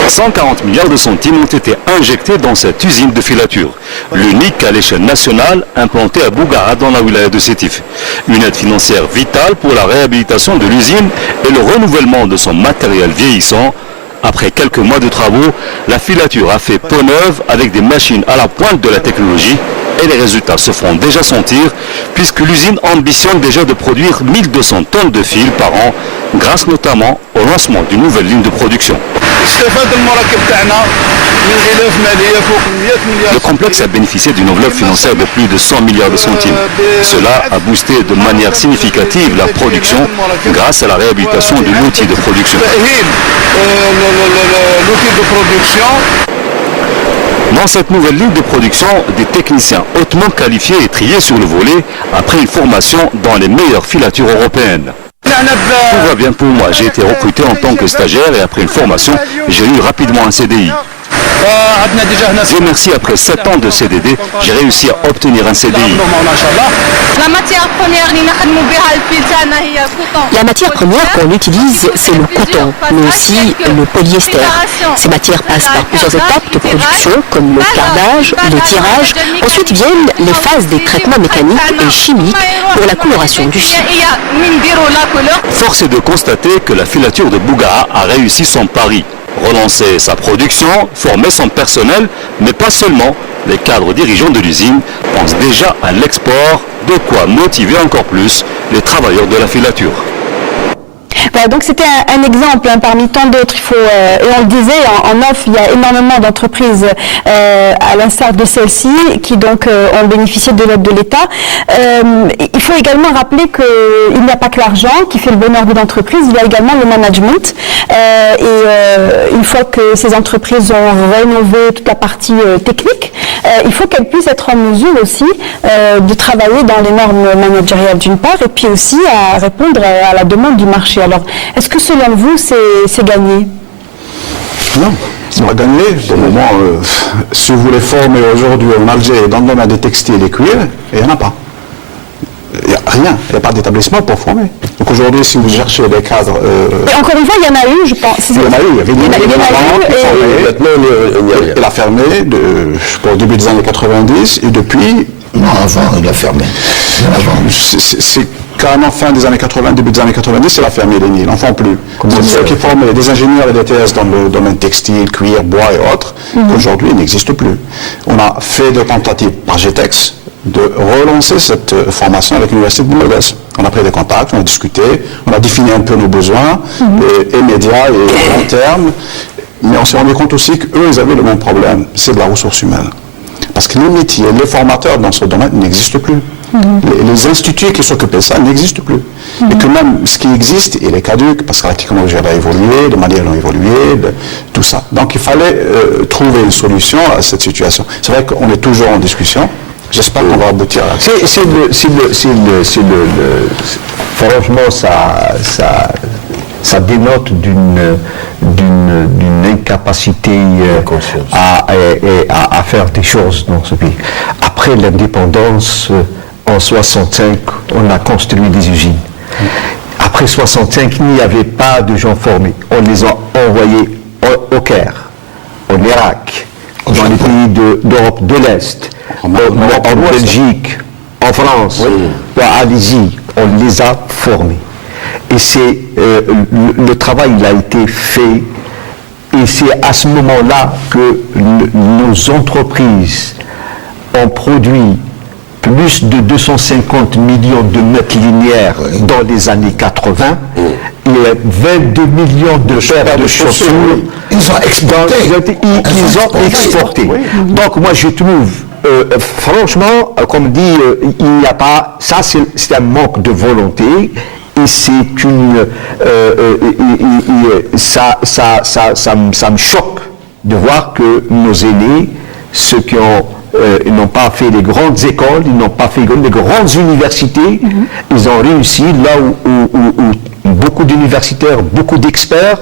140 milliards de centimes ont été injectés dans cette usine de filature, l'unique à l'échelle nationale implantée à Bougara dans la wilaya de Sétif. Une aide financière vitale pour la réhabilitation de l'usine et le renouvellement de son matériel vieillissant. Après quelques mois de travaux, la filature a fait peau neuve avec des machines à la pointe de la technologie et les résultats se feront déjà sentir puisque l'usine ambitionne déjà de produire 1200 tonnes de fil par an grâce notamment au lancement d'une nouvelle ligne de production. Le complexe a bénéficié d'une enveloppe financière de plus de 100 milliards de centimes. Cela a boosté de manière significative la production grâce à la réhabilitation de l'outil de production. Dans cette nouvelle ligne de production, des techniciens hautement qualifiés et triés sur le volet après une formation dans les meilleures filatures européennes. Tout va bien pour moi, j'ai été recruté en tant que stagiaire et après une formation, j'ai eu rapidement un CDI. Dieu merci, après 7 ans de CDD, j'ai réussi à obtenir un CDI. La matière première La matière première qu'on utilise, c'est le coton, mais aussi le polyester. Ces matières passent par plusieurs étapes de production, comme le cardage, les tirages. Ensuite viennent les phases des traitements mécaniques et chimiques pour la coloration du fil. Force est de constater que la filature de Bougaa a réussi son pari. Relancer sa production, former son personnel, mais pas seulement. Les cadres dirigeants de l'usine pensent déjà à l'export, de quoi motiver encore plus les travailleurs de la filature. Voilà, donc c'était un exemple parmi tant d'autres. Et on le disait en off, il y a énormément d'entreprises à l'instar de celle-ci qui donc ont bénéficié de l'aide de l'État. Il faut également rappeler qu'il n'y a pas que l'argent qui fait le bonheur d'une entreprise, il y a également le management. Une fois que ces entreprises ont rénové toute la partie technique, il faut qu'elles puissent être en mesure aussi de travailler dans les normes managériales d'une part, et puis aussi à répondre à la demande du marché. Alors, est-ce que selon vous, c'est gagné? Non, c'est pas gagné. Au moment, si vous voulez former aujourd'hui en Algérie dans le domaine des textiles et des cuirs, il n'y en a pas. Il n'y a rien, il n'y a pas d'établissement pour former. Donc aujourd'hui, si vous cherchez des cadres... Et encore une fois, il y en a eu, je pense. Il y en a eu, il y avait des Maintenant, il n'y a rien. Il a fermé pour le début des années 90 et depuis... Non, avant, il a fermé. C'est carrément fin des années 80, début des années 90, il a fermé les nids, ils n'en font plus. C'est ceux qui forment des ingénieurs et des TS dans le domaine textile, cuir, bois et autres, qu'aujourd'hui, ils n'existent plus. On a fait des tentatives par GTEX de relancer cette formation avec l'Université de Boumerdès. On a pris des contacts, on a discuté, on a défini un peu nos besoins, immédiats et long terme, mais on s'est rendu compte aussi qu'eux, ils avaient le même problème, c'est de la ressource humaine. Parce que les métiers, les formateurs dans ce domaine n'existent plus. Les instituts qui s'occupent de ça n'existent plus. Et que même ce qui existe, il est caduque, parce que la technologie a évolué, les manières ont évolué, tout ça. Donc il fallait trouver une solution à cette situation. C'est vrai qu'on est toujours en discussion. J'espère qu'on va aboutir à ça. Franchement, ça dénote d'une incapacité à faire des choses dans ce pays. Après l'indépendance, en 65, on a construit des usines. Après 65, il n'y avait pas de gens formés. On les a envoyés au Caire, en Irak, dans les pays d'Europe de l'Est, en Belgique, en France, à Asie, on les a formés. Et c'est le travail, il a été fait, et c'est à ce moment-là que nos entreprises ont produit plus de 250 millions de mètres linéaires dans les années 80 et 22 millions de paires de chaussures. Ils ont exporté. Ils ont exporté. Donc moi je trouve, franchement, comme dit, il n'y a pas, ça c'est un manque de volonté. Et c'est une, ça me choque de voir que nos aînés, ceux qui n'ont pas fait les grandes écoles, ils n'ont pas fait les grandes universités, ils ont réussi là où beaucoup d'universitaires, beaucoup d'experts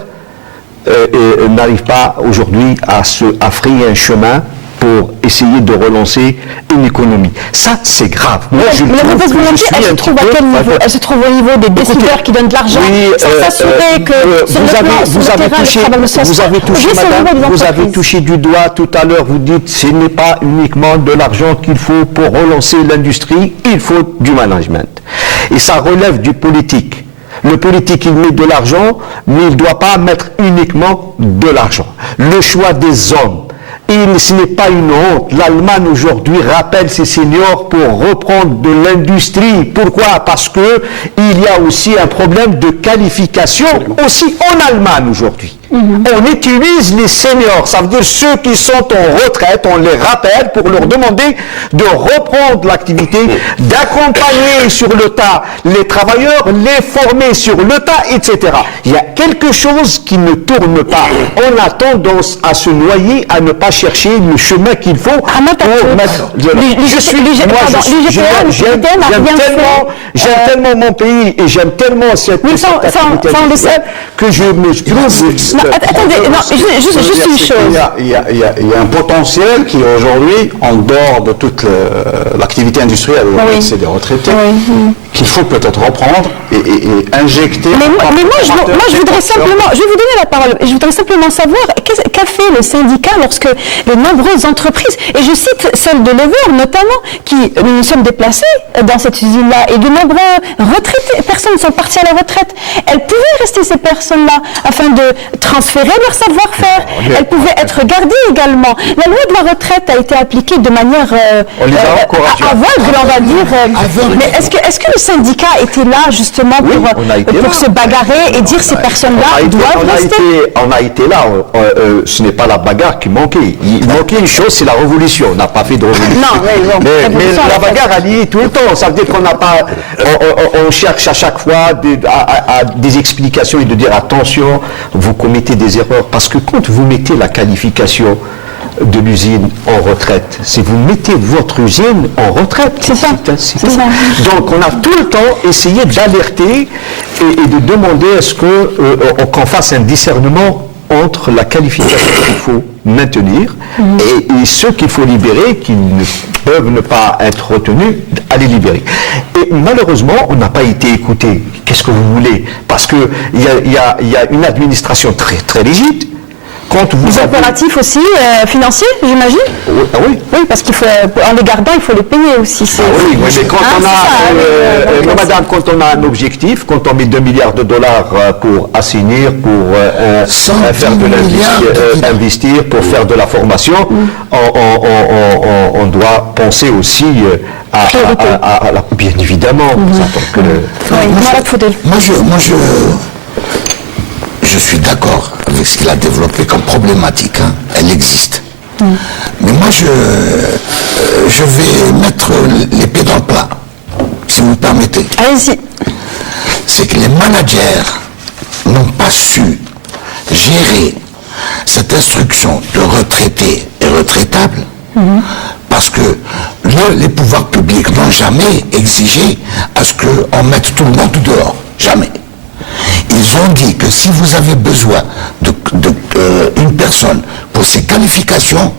n'arrivent pas aujourd'hui à frayer un chemin pour essayer de relancer une économie. Ça, c'est grave. Moi, elle se trouve à quel niveau? Elle se trouve au niveau des décideurs qui donnent de l'argent, sans s'assurer que vous avez touché du doigt tout à l'heure, vous dites ce n'est pas uniquement de l'argent qu'il faut pour relancer l'industrie, il faut du management. Et ça relève du politique. Le politique, il met de l'argent, mais il ne doit pas mettre uniquement de l'argent. Le choix des hommes, ce n'est pas une honte. L'Allemagne aujourd'hui rappelle ses seniors pour reprendre de l'industrie. Pourquoi? Parce que il y a aussi un problème de qualification aussi en Allemagne aujourd'hui. On utilise les seniors, ça veut dire ceux qui sont en retraite, on les rappelle pour leur demander de reprendre l'activité, d'accompagner sur le tas les travailleurs, les former sur le tas, etc. Il y a quelque chose qui ne tourne pas. On a tendance à se noyer, à ne pas chercher le chemin qu'il faut pour mettre... J'aime tellement mon pays et j'aime tellement cette activité que je me trouve... attendez, non, juste une chose. Il y a un potentiel qui est aujourd'hui, en dehors de toute l'activité industrielle, c'est des retraités, qu'il faut peut-être reprendre et injecter. Mais moi, je voudrais simplement, je vais vous donner la parole, je voudrais simplement savoir qu'a fait le syndicat lorsque les nombreuses entreprises, et je cite celle de Lever notamment, qui nous sommes déplacés dans cette usine-là, et de nombreux retraités, personnes sont parties à la retraite. Elles pouvaient rester, ces personnes-là, afin de transférer leur savoir-faire. Elles pouvaient être gardées également. La loi de la retraite a été appliquée de manière aveugle, on va dire. Mais est-ce que le syndicat était là justement pour se bagarrer et dire ces personnes-là doivent rester? On a été là. Ce n'est pas la bagarre qui manquait. Il manquait une chose, c'est la révolution. On n'a pas fait de révolution. Non, mais la bagarre a lié tout le temps. Ça veut dire qu'on n'a pas. On cherche à chaque fois des explications et de dire attention, vous commettez des erreurs. Parce que quand vous mettez la qualification de l'usine en retraite, c'est vous mettez votre usine en retraite. C'est ça. Donc on a tout le temps essayé d'alerter et de demander à ce qu'on fasse un discernement entre la qualification qu'il faut maintenir et ceux qu'il faut libérer, qui ne peuvent ne pas être retenus, à les libérer. Et malheureusement, on n'a pas été écouté. Qu'est-ce que vous voulez? Parce qu'il y a une administration très, très rigide. Quand vous avez... impératifs aussi, financiers, j'imagine? Oui. Oui, parce qu'il faut, en les gardant, il faut les payer aussi. Oui, mais quand madame, quand on a un objectif, quand on met 2 milliards de dollars pour assainir, pour faire de investir, pour faire de la formation, on doit penser aussi à la... Bien évidemment. Je suis d'accord avec ce qu'il a développé comme problématique, elle existe. Mais moi, je vais mettre les pieds dans le plat, si vous me permettez. Allez-y. C'est que les managers n'ont pas su gérer cette instruction de retraités et retraitables, parce que les pouvoirs publics n'ont jamais exigé à ce qu'on mette tout le monde dehors. Jamais. Ils ont dit que si vous avez besoin d'une personne pour ses qualifications,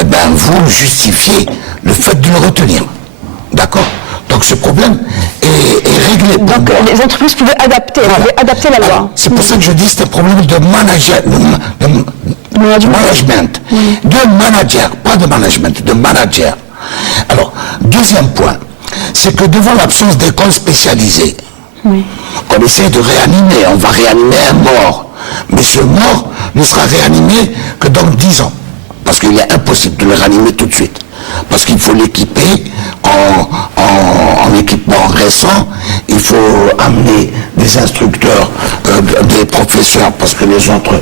eh ben vous justifiez le fait de le retenir. D'accord? Donc ce problème est réglé. Donc les entreprises pouvaient adapter la loi. C'est pour ça que je dis que c'est un problème de management. De manager, pas de management, de manager. Alors, deuxième point, c'est que devant l'absence d'écoles spécialisées, qu'on essaie de réanimer, on va réanimer un mort. Mais ce mort ne sera réanimé que dans 10 ans. Parce qu'il est impossible de le réanimer tout de suite. Parce qu'il faut l'équiper en équipement récent. Il faut amener des instructeurs, des professeurs, parce que les autres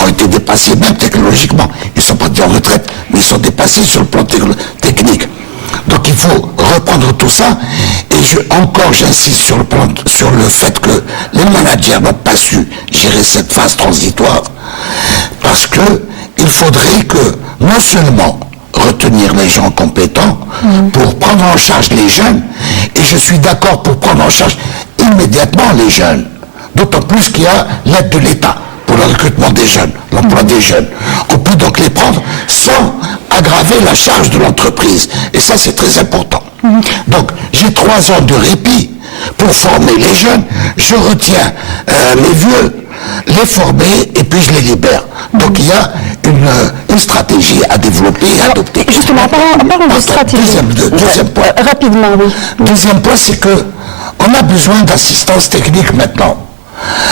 ont été dépassés, même technologiquement. Ils ne sont pas en retraite, mais ils sont dépassés sur le plan technique. Donc il faut reprendre tout ça, et j'insiste sur le fait que les managers n'ont pas su gérer cette phase transitoire, parce que il faudrait que non seulement retenir les gens compétents pour prendre en charge les jeunes, et je suis d'accord pour prendre en charge immédiatement les jeunes, d'autant plus qu'il y a l'aide de l'État pour le recrutement des jeunes, l'emploi des jeunes. On peut donc les prendre sans aggraver la charge de l'entreprise. Et ça, c'est très important. Donc, j'ai 3 ans de répit pour former les jeunes. Je retiens les vieux, les former, et puis je les libère. Donc, il y a une stratégie à développer et à adopter. Justement, en parlant de stratégie. Deuxième point. Rapidement, oui. Deuxième point, c'est que on a besoin d'assistance technique maintenant.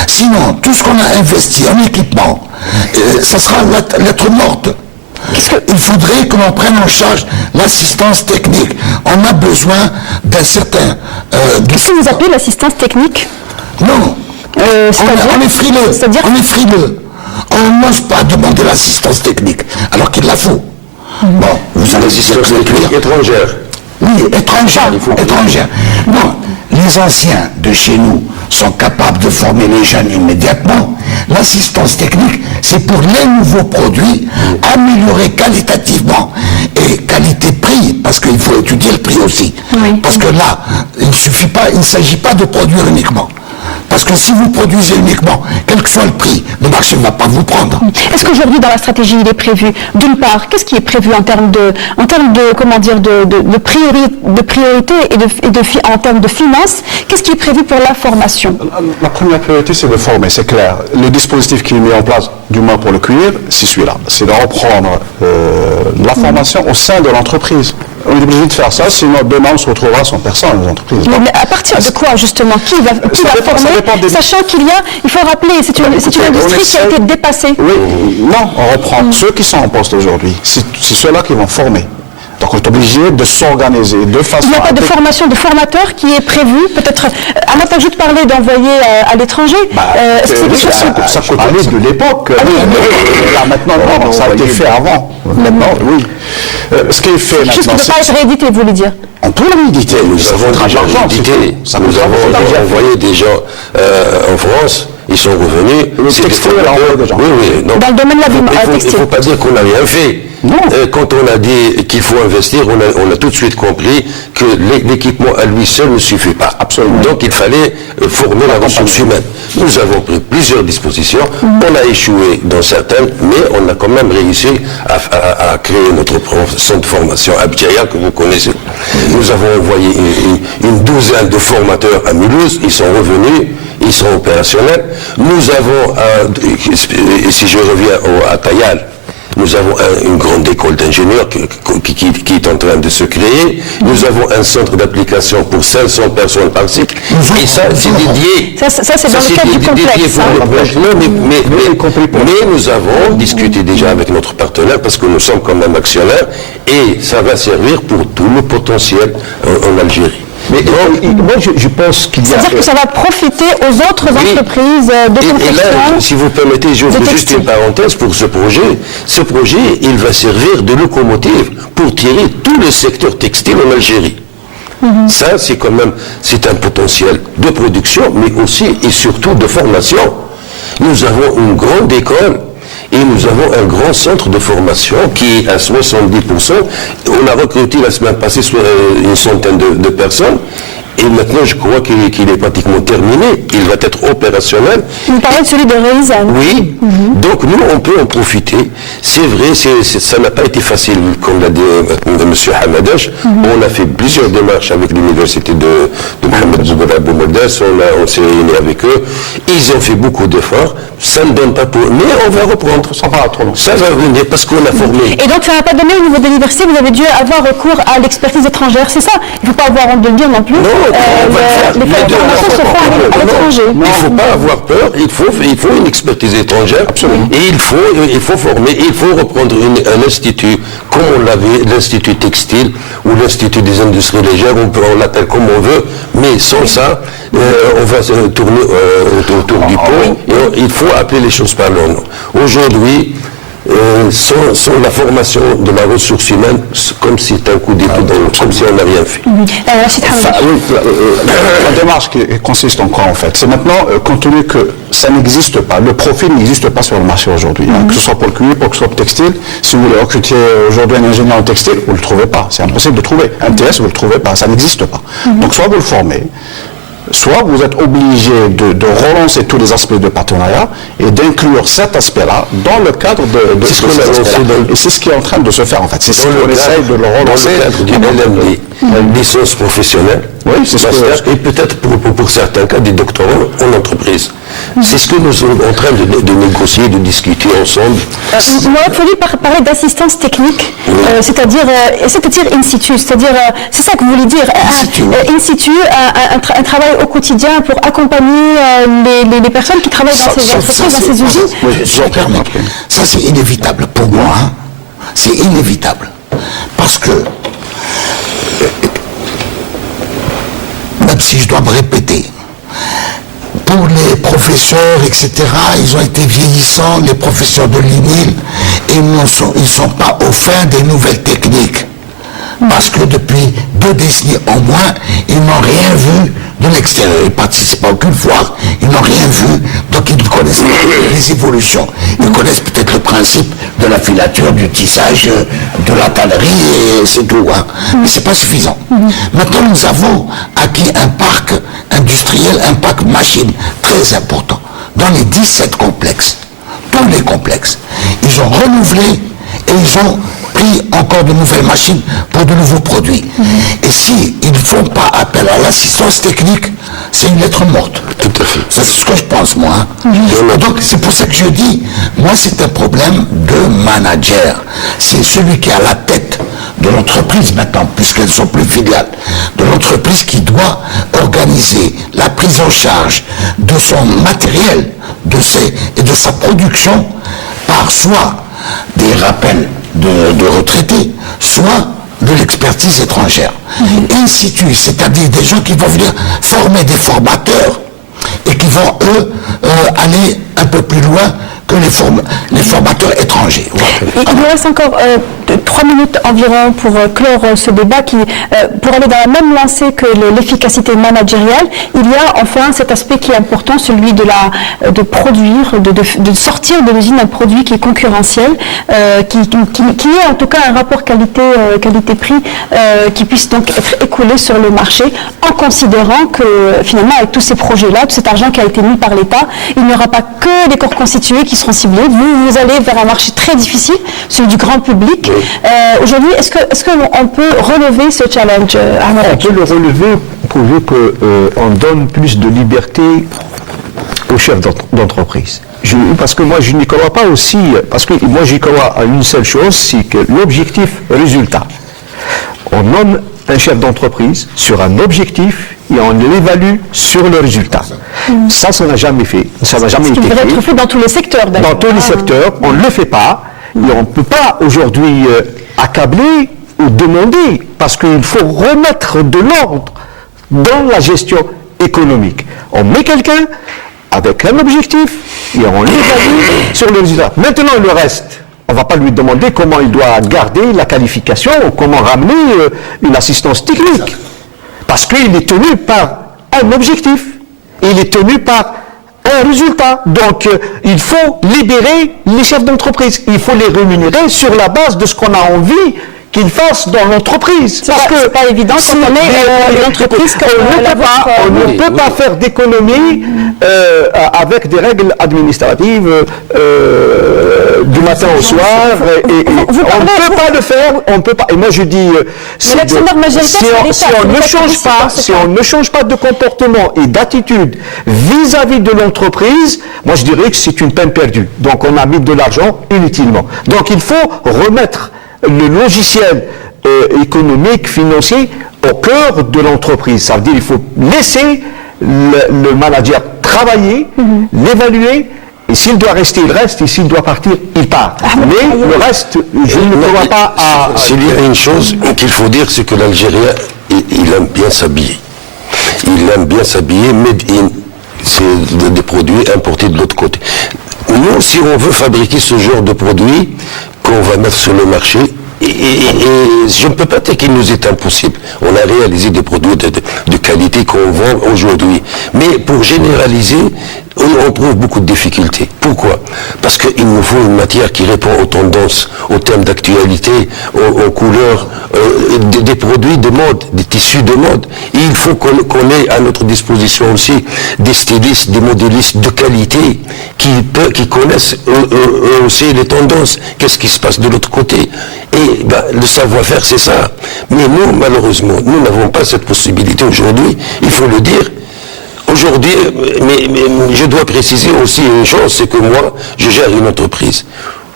Sinon, tout ce qu'on a investi en équipement, ça sera lettre morte. Il faudrait que l'on prenne en charge l'assistance technique. On a besoin d'un certain... Qu'est-ce que vous appelez l'assistance technique? Non. On est frileux. On n'ose pas demander l'assistance technique, alors qu'il la faut. Bon, vous allez l'assistance technique étrangère. Oui, étrangère. Non, les anciens de chez nous sont capables de former les jeunes immédiatement. L'assistance technique, c'est pour les nouveaux produits, améliorer qualitativement et qualité-prix, parce qu'il faut étudier le prix aussi. Parce que là, il ne s'agit pas de produire uniquement. Parce que si vous produisez uniquement, quel que soit le prix, le marché ne va pas vous prendre. Est-ce qu'aujourd'hui, dans la stratégie, il est prévu, d'une part, qu'est-ce qui est prévu en termes de priorité et en termes de finances, qu'est-ce qui est prévu pour la formation? La première priorité, c'est de former, c'est clair. Le dispositif qui est mis en place, du moins pour le cuir, c'est celui-là. C'est de reprendre la formation au sein de l'entreprise. On est obligé de faire ça, sinon demain on se retrouvera sans personne dans les entreprises. Mais à partir de quoi, justement? Qui va former, sachant il faut rappeler, c'est une industrie qui a été dépassée. Oui, non, on reprend ceux qui sont en poste aujourd'hui. C'est ceux-là qui vont former. Donc on est obligé de s'organiser de façon... Il n'y a pas de formation de formateur qui est prévue, peut-être... À n'a pas juste parlé d'envoyer à l'étranger. Ça peut parler de l'époque. Là, maintenant, non, ça a été fait avant. Maintenant, oui. Ce qui est fait maintenant... Juste qui ne peut pas être réédité, vous voulez dire? On peut le rééditer. Nous avons déjà réédité. Nous avons déjà envoyé des gens en France. Ils sont revenus. Le textile, déjà. Oui. Dans le domaine de la textile. Il ne faut pas dire qu'on n'a rien fait. Non. Quand on a dit qu'il faut investir, on a tout de suite compris que l'équipement à lui seul ne suffit pas. Absolument. Donc il fallait former la ressource humaine. Nous avons pris plusieurs dispositions. On a échoué dans certaines, mais on a quand même réussi à créer notre centre de formation à Bdjaïa, que vous connaissez. Nous avons envoyé une douzaine de formateurs à Mulhouse. Ils sont revenus. Ils sont opérationnels. Nous avons, et si je reviens à Tayal, nous avons une grande école d'ingénieurs qui est en train de se créer. Nous avons un centre d'application pour 500 personnes par cycle. Et ça, c'est dédié. Ça c'est dans le cadre du complexe. Mais nous avons discuté déjà avec notre partenaire parce que nous sommes quand même actionnaires et ça va servir pour tout le potentiel en Algérie. Mais moi, je pense qu'il y a... C'est-à-dire que ça va profiter aux autres entreprises de confection. Et là, si vous permettez, j'ouvre juste une parenthèse pour ce projet. Ce projet, il va servir de locomotive pour tirer tout le secteur textile en Algérie. Ça, c'est quand même, c'est un potentiel de production, mais aussi et surtout de formation. Nous avons une grande école. Et nous avons un grand centre de formation qui est à 70%. On a recruté la semaine passée une centaine de personnes. Et maintenant, je crois qu'il est pratiquement terminé. Il va être opérationnel. Vous parlez de celui de Reizan. Oui. Donc, nous, on peut en profiter. C'est vrai, ça n'a pas été facile, comme l'a dit M. Hamadesh. On a fait plusieurs démarches avec l'université de Mohamed Zougra Boumoudès. On s'est réunis avec eux. Ils ont fait beaucoup d'efforts. Ça ne donne pas pour... Mais on va reprendre. Ça va trop long. Ça va venir parce qu'on a formé. Et donc, ça n'a pas donné au niveau de l'université. Vous avez dû avoir recours à l'expertise étrangère. C'est ça? Il ne faut pas avoir honte de le dire non plus. Non. Les formations se font à l'étranger. Il ne faut pas avoir peur, il faut une expertise étrangère. Absolument. Et il faut former, il faut reprendre un institut, comme on l'avait, l'Institut textile ou l'Institut des industries légères, on l'appelle comme on veut, mais sans ça, on va se tourner autour du pot. Et il faut appeler les choses par leur nom. Aujourd'hui, sans la formation de la ressource humaine, comme si c'était un coup d'épée dans l'eau, comme si on n'a rien fait. La démarche qui consiste en quoi en fait? C'est maintenant, compte tenu que ça n'existe pas, le profil n'existe pas sur le marché aujourd'hui, que ce soit pour le cuir, pour que ce soit pour le textile. Si vous voulez recruter aujourd'hui un ingénieur en textile, vous ne le trouvez pas, c'est impossible de trouver. Un TS, vous ne le trouvez pas, ça n'existe pas. Donc soit vous le formez, soit vous êtes obligé de relancer tous les aspects de partenariat et d'inclure cet aspect-là dans le cadre de ce qu'on a lancé. Et c'est ce qui est en train de se faire en fait. C'est ce qu'on essaye de le relancer. Dans le cadre du LMD, licence professionnelle, oui, c'est ce que... et peut-être pour certains cas des doctorants en entreprise. C'est ce que nous sommes en train de négocier, de discuter ensemble. Moi, il faut parler d'assistance technique, c'est-à-dire in situ, c'est-à-dire, c'est ça que vous voulez dire, in situ, un travail au quotidien pour accompagner les personnes qui travaillent dans ces entreprises, dans ces usines. Oui, je me permets. Ça, c'est inévitable pour moi. Hein. C'est inévitable. Parce que, même si je dois me répéter, pour les professeurs, etc., ils ont été vieillissants, les professeurs de l'INIL, et ils ne sont pas au fin des nouvelles techniques. Parce que depuis 2 décennies au moins, ils n'ont rien vu de l'extérieur. Ils ne participent pas aucune fois, ils n'ont rien vu, donc ils ne connaissent pas les évolutions. Ils connaissent peut-être le principe de la filature, du tissage, de la tannerie, et c'est tout. Hein. Mais ce n'est pas suffisant. Maintenant, nous avons acquis un parc industriel, un parc machine très important. Dans les 17 complexes, tous les complexes, ils ont renouvelé et ils ont pris encore de nouvelles machines pour de nouveaux produits. Et s'ils ne font pas appel à l'assistance technique, c'est une lettre morte. Tout à fait. Ça, c'est ce que je pense, moi. Hein. Donc, c'est pour ça que je dis, moi, c'est un problème de manager. C'est celui qui est à la tête de l'entreprise maintenant, puisqu'elles ne sont plus filiales, de l'entreprise qui doit organiser la prise en charge de son matériel et de sa production par soit des rappels de retraités, soit de l'expertise étrangère. Et ainsi de suite, c'est-à-dire des gens qui vont venir former des formateurs et qui vont, eux, aller un peu plus loin que les formateurs étrangers. Voilà. Il nous reste encore 3 minutes environ pour clore ce débat pour aller dans la même lancée que l'efficacité managériale. Il y a enfin cet aspect qui est important, celui de produire, de sortir de l'usine un produit qui est concurrentiel, qui est en tout cas un rapport qualité-prix qui puisse donc être écoulé sur le marché, en considérant que finalement avec tous ces projets-là, tout cet argent qui a été mis par l'État, il n'y aura pas que des corps constitués qui seront ciblés. Vous allez vers un marché très difficile, celui du grand public. Aujourd'hui, est-ce qu'on peut relever ce challenge, Ahmed? On peut le relever pour qu'on donne plus de liberté aux chefs d'entreprise. Parce que moi, je n'y crois pas aussi, parce que moi, j'y crois à une seule chose, c'est que l'objectif résultat. On nomme un chef d'entreprise sur un objectif et on l'évalue sur le résultat. Ça n'a jamais fait. Ça n'a jamais été fait. Ce qui devrait être fait dans tous les secteurs, d'ailleurs. Dans tous les secteurs, on ne le fait pas. Et on ne peut pas aujourd'hui accabler ou demander, parce qu'il faut remettre de l'ordre dans la gestion économique. On met quelqu'un avec un objectif et on l'évalue sur le résultat. Maintenant, le reste, on ne va pas lui demander comment il doit garder la qualification ou comment ramener une assistance technique. Parce qu'il est tenu par un objectif, il est tenu par un résultat. Donc, il faut libérer les chefs d'entreprise. Il faut les rémunérer sur la base de ce qu'on a envie qu'ils fassent dans l'entreprise. Parce que c'est pas évident quand on est une entreprise comme on ne peut pas faire d'économie avec des règles administratives du matin au soir. On ne peut pas le faire. On peut pas. Et moi je dis, si on ne change pas de comportement et d'attitude vis-à-vis de l'entreprise, moi je dirais que c'est une peine perdue. Donc on a mis de l'argent inutilement. Donc il faut remettre le logiciel économique, financier, au cœur de l'entreprise. Ça veut dire qu'il faut laisser le manager travailler, l'évaluer, et s'il doit rester, il reste, et s'il doit partir, il part. Mais le reste, je ne crois pas à... S'il y a une chose qu'il faut dire, c'est que l'Algérien, il aime bien s'habiller. Il aime bien s'habiller, made in, c'est des produits importés de l'autre côté. Nous, si on veut fabriquer ce genre de produits, qu'on va mettre sur le marché, et je ne peux pas dire qu'il nous est impossible. On a réalisé des produits de qualité qu'on vend aujourd'hui. Mais pour généraliser, on trouve beaucoup de difficultés. Pourquoi? Parce qu'il nous faut une matière qui répond aux tendances, aux thèmes d'actualité, aux couleurs, des produits de mode, des tissus de mode. Et il faut qu'on ait à notre disposition aussi des stylistes, des modélistes de qualité qui connaissent aussi les tendances. Qu'est-ce qui se passe de l'autre côté? Et le savoir-faire, c'est ça. Mais nous, malheureusement, nous n'avons pas cette possibilité aujourd'hui. Il faut le dire. Aujourd'hui, mais je dois préciser aussi une chose, c'est que moi, je gère une entreprise.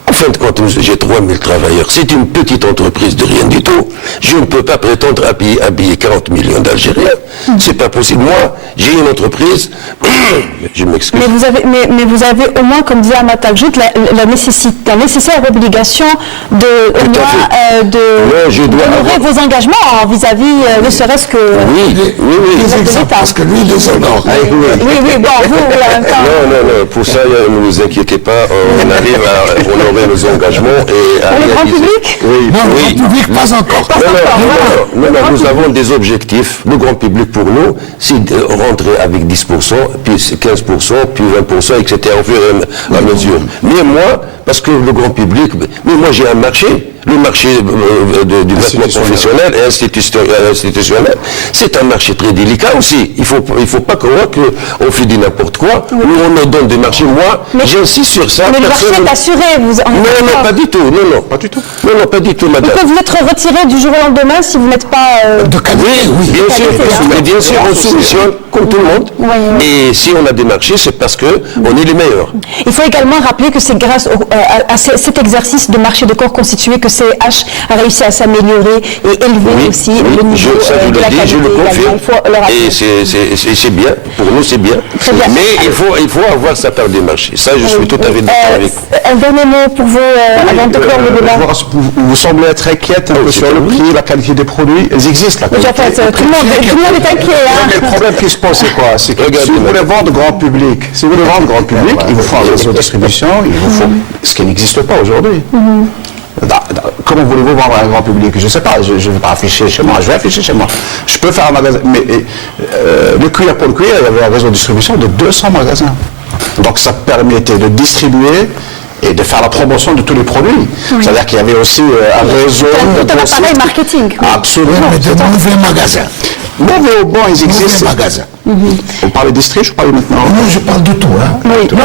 En fin de compte, j'ai 3000 travailleurs. C'est une petite entreprise de rien du tout. Je ne peux pas prétendre habiller 40 millions d'Algériens. C'est pas possible. Moi, j'ai une entreprise. Je m'excuse. Mais vous avez au moins, comme disait Ahmed Al-Jout, la nécessaire obligation d'honorer vos engagements vis-à-vis, ne serait-ce que les exemples, parce que lui, il les honore. Oui, bon, vous, en même temps. Non, pour ça, ne vous inquiétez pas, on arrive à honorer nos engagements et à Pour le grand réaliser. public? Oui, Non, oui. le public, pas encore. Non, nous avons des objectifs. Le grand public pour nous, c'est de rentrer avec 10%, puis 15%, puis 20%, etc. au fur et à mesure. Mais moi, parce que le grand public, mais moi j'ai un marché. Le marché du vêtement professionnel et institutionnel, c'est un marché très délicat aussi. Il faut pas croire qu'on fait du n'importe quoi. Nous, on nous donne des marchés. Moi, j'insiste sur ça. Mais le marché est assuré, vous en Non, pas du tout. Non, pas du tout. Non, pas du tout, madame. Ils peuvent être retirés du jour au lendemain si vous n'êtes pas... De qualité, oui. Bien sûr, hein. bien sûr, on soumissionne comme tout le monde. Oui. Et si on a des marchés, c'est parce qu'on est les meilleurs. Il faut également rappeler que c'est grâce à cet exercice de marché de corps constitué que CH a réussi à s'améliorer et élever aussi le niveau ça je de le la dis, qualité. je le également. confirme. Il faut le rappeler. Et c'est bien, pour nous c'est bien. Très bien. Mais il faut avoir sa part des marchés. Ça, je suis tout à fait d'accord avec vous. Un dernier mot pour vous, avant de clore le débat. Vous semblez être inquiète un peu sur le prix, la qualité des produits. Elles existent, la Mais qualité. en fait, tout le monde est inquiet. Mais le Hein. problème qui se pose, c'est quoi? C'est que Regardez, si vous voulez madame. vendre grand public, il vous faut un réseau de distribution, il vous faut ce qui n'existe pas aujourd'hui. Comment voulez-vous vendre à un grand public? Je ne sais pas, je ne vais pas afficher chez moi, je vais afficher chez moi. Je peux faire un magasin, mais le cuir pour le cuir, il y avait un réseau de distribution de 200 magasins. Donc ça permettait de distribuer et de faire la promotion de tous les produits. C'est-à-dire qu'il y avait aussi un réseau... Tout un appareil marketing. Absolument. Mais de mauvais magasins. Mauvais ou bon, ils Mauvais existent. magasins. On parle des districts, je parle maintenant. Non, je parle de tout. Hein. Oui. Mais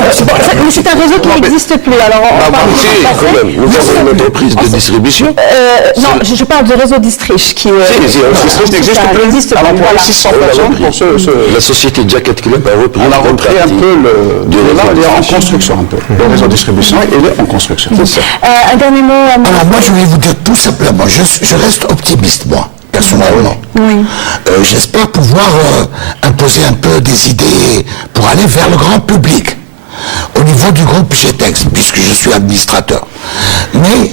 c'est un réseau qui n'existe plus. Alors, on parle Si, du passé. quand même. Nous avons une entreprise de distribution. Non, je parle du réseau Districh qui Districh n'existe ça plus. n'existe Alors, plus, on voilà. a 600 personnes pour ce... La société Jacket Club a repris On a une repris un partie peu du le... réseau Il est en distribution. construction un peu. Le réseau de distribution, il est en construction. C'est ça. Un dernier mot. Alors moi, je vais vous dire tout simplement, je reste optimiste, moi, personnellement. J'espère pouvoir imposer un peu des idées pour aller vers le grand public, au niveau du groupe GTEX, puisque je suis administrateur. Mais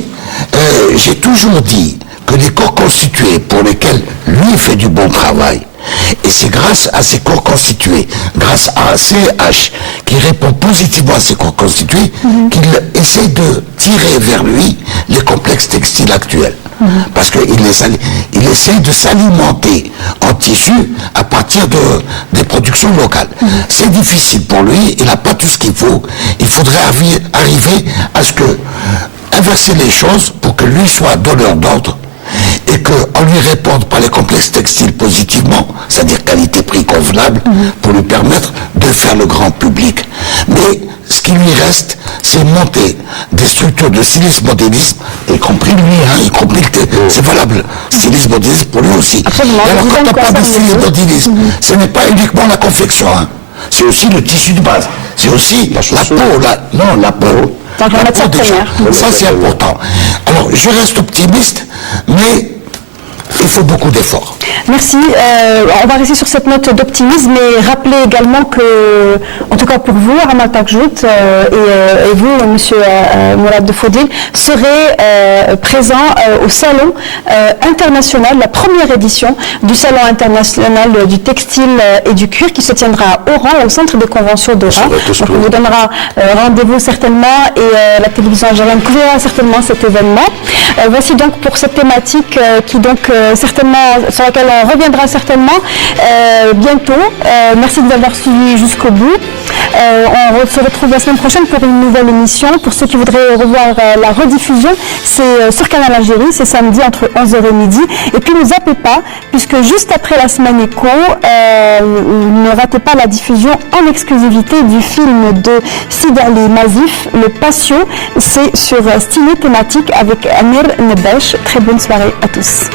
j'ai toujours dit que les corps constitués pour lesquels lui fait du bon travail, et c'est grâce à ces corps constitués, grâce à CH qui répond positivement à ces corps constitués, qu'il essaie de tirer vers lui les complexes textiles actuels. Parce qu'il essaie de s'alimenter en tissu à partir des productions locales. C'est difficile pour lui, il n'a pas tout ce qu'il faut. Il faudrait arriver à ce que inverser les choses pour que lui soit donneur d'ordre et qu'on lui réponde par les complexes textiles positivement, c'est-à-dire qualité-prix convenable, pour lui permettre de faire le grand public. Mais ce qui lui reste, c'est monter des structures de stylisme-modélisme, y compris lui, y compris c'est valable, stylisme-modélisme pour lui aussi. Absolument. Et alors Vous quand on aimez parle de quoi, ça, stylisme-modélisme, ce n'est pas uniquement la confection, c'est aussi le tissu de base, c'est aussi la peau, la peau. Donc, la matière première. Ça, c'est important. Alors, je reste optimiste, mais il faut beaucoup d'efforts. Merci. On va rester sur cette note d'optimisme et rappeler également que, en tout cas pour vous, Ramal Takjout, et vous, Monsieur Mourad de Fodil, serez présents au Salon international, la première édition du Salon international du textile et du cuir qui se tiendra à Oran, au centre des conventions d'Oran. Donc on vous donnera rendez-vous certainement et la télévision algérienne couvrira certainement cet événement. Voici donc pour cette thématique qui donc certainement, sur laquelle on reviendra certainement bientôt. Merci de nous avoir suivis jusqu'au bout. On se retrouve la semaine prochaine pour une nouvelle émission. Pour ceux qui voudraient revoir la rediffusion, c'est sur Canal Algérie, c'est samedi entre 11h et midi. Et puis ne zappez pas, puisque juste après la semaine éco, ne ratez pas la diffusion en exclusivité du film de Sid Ali Mazif, Le Patio. C'est sur style thématique avec Amir Nebesh. Très bonne soirée à tous.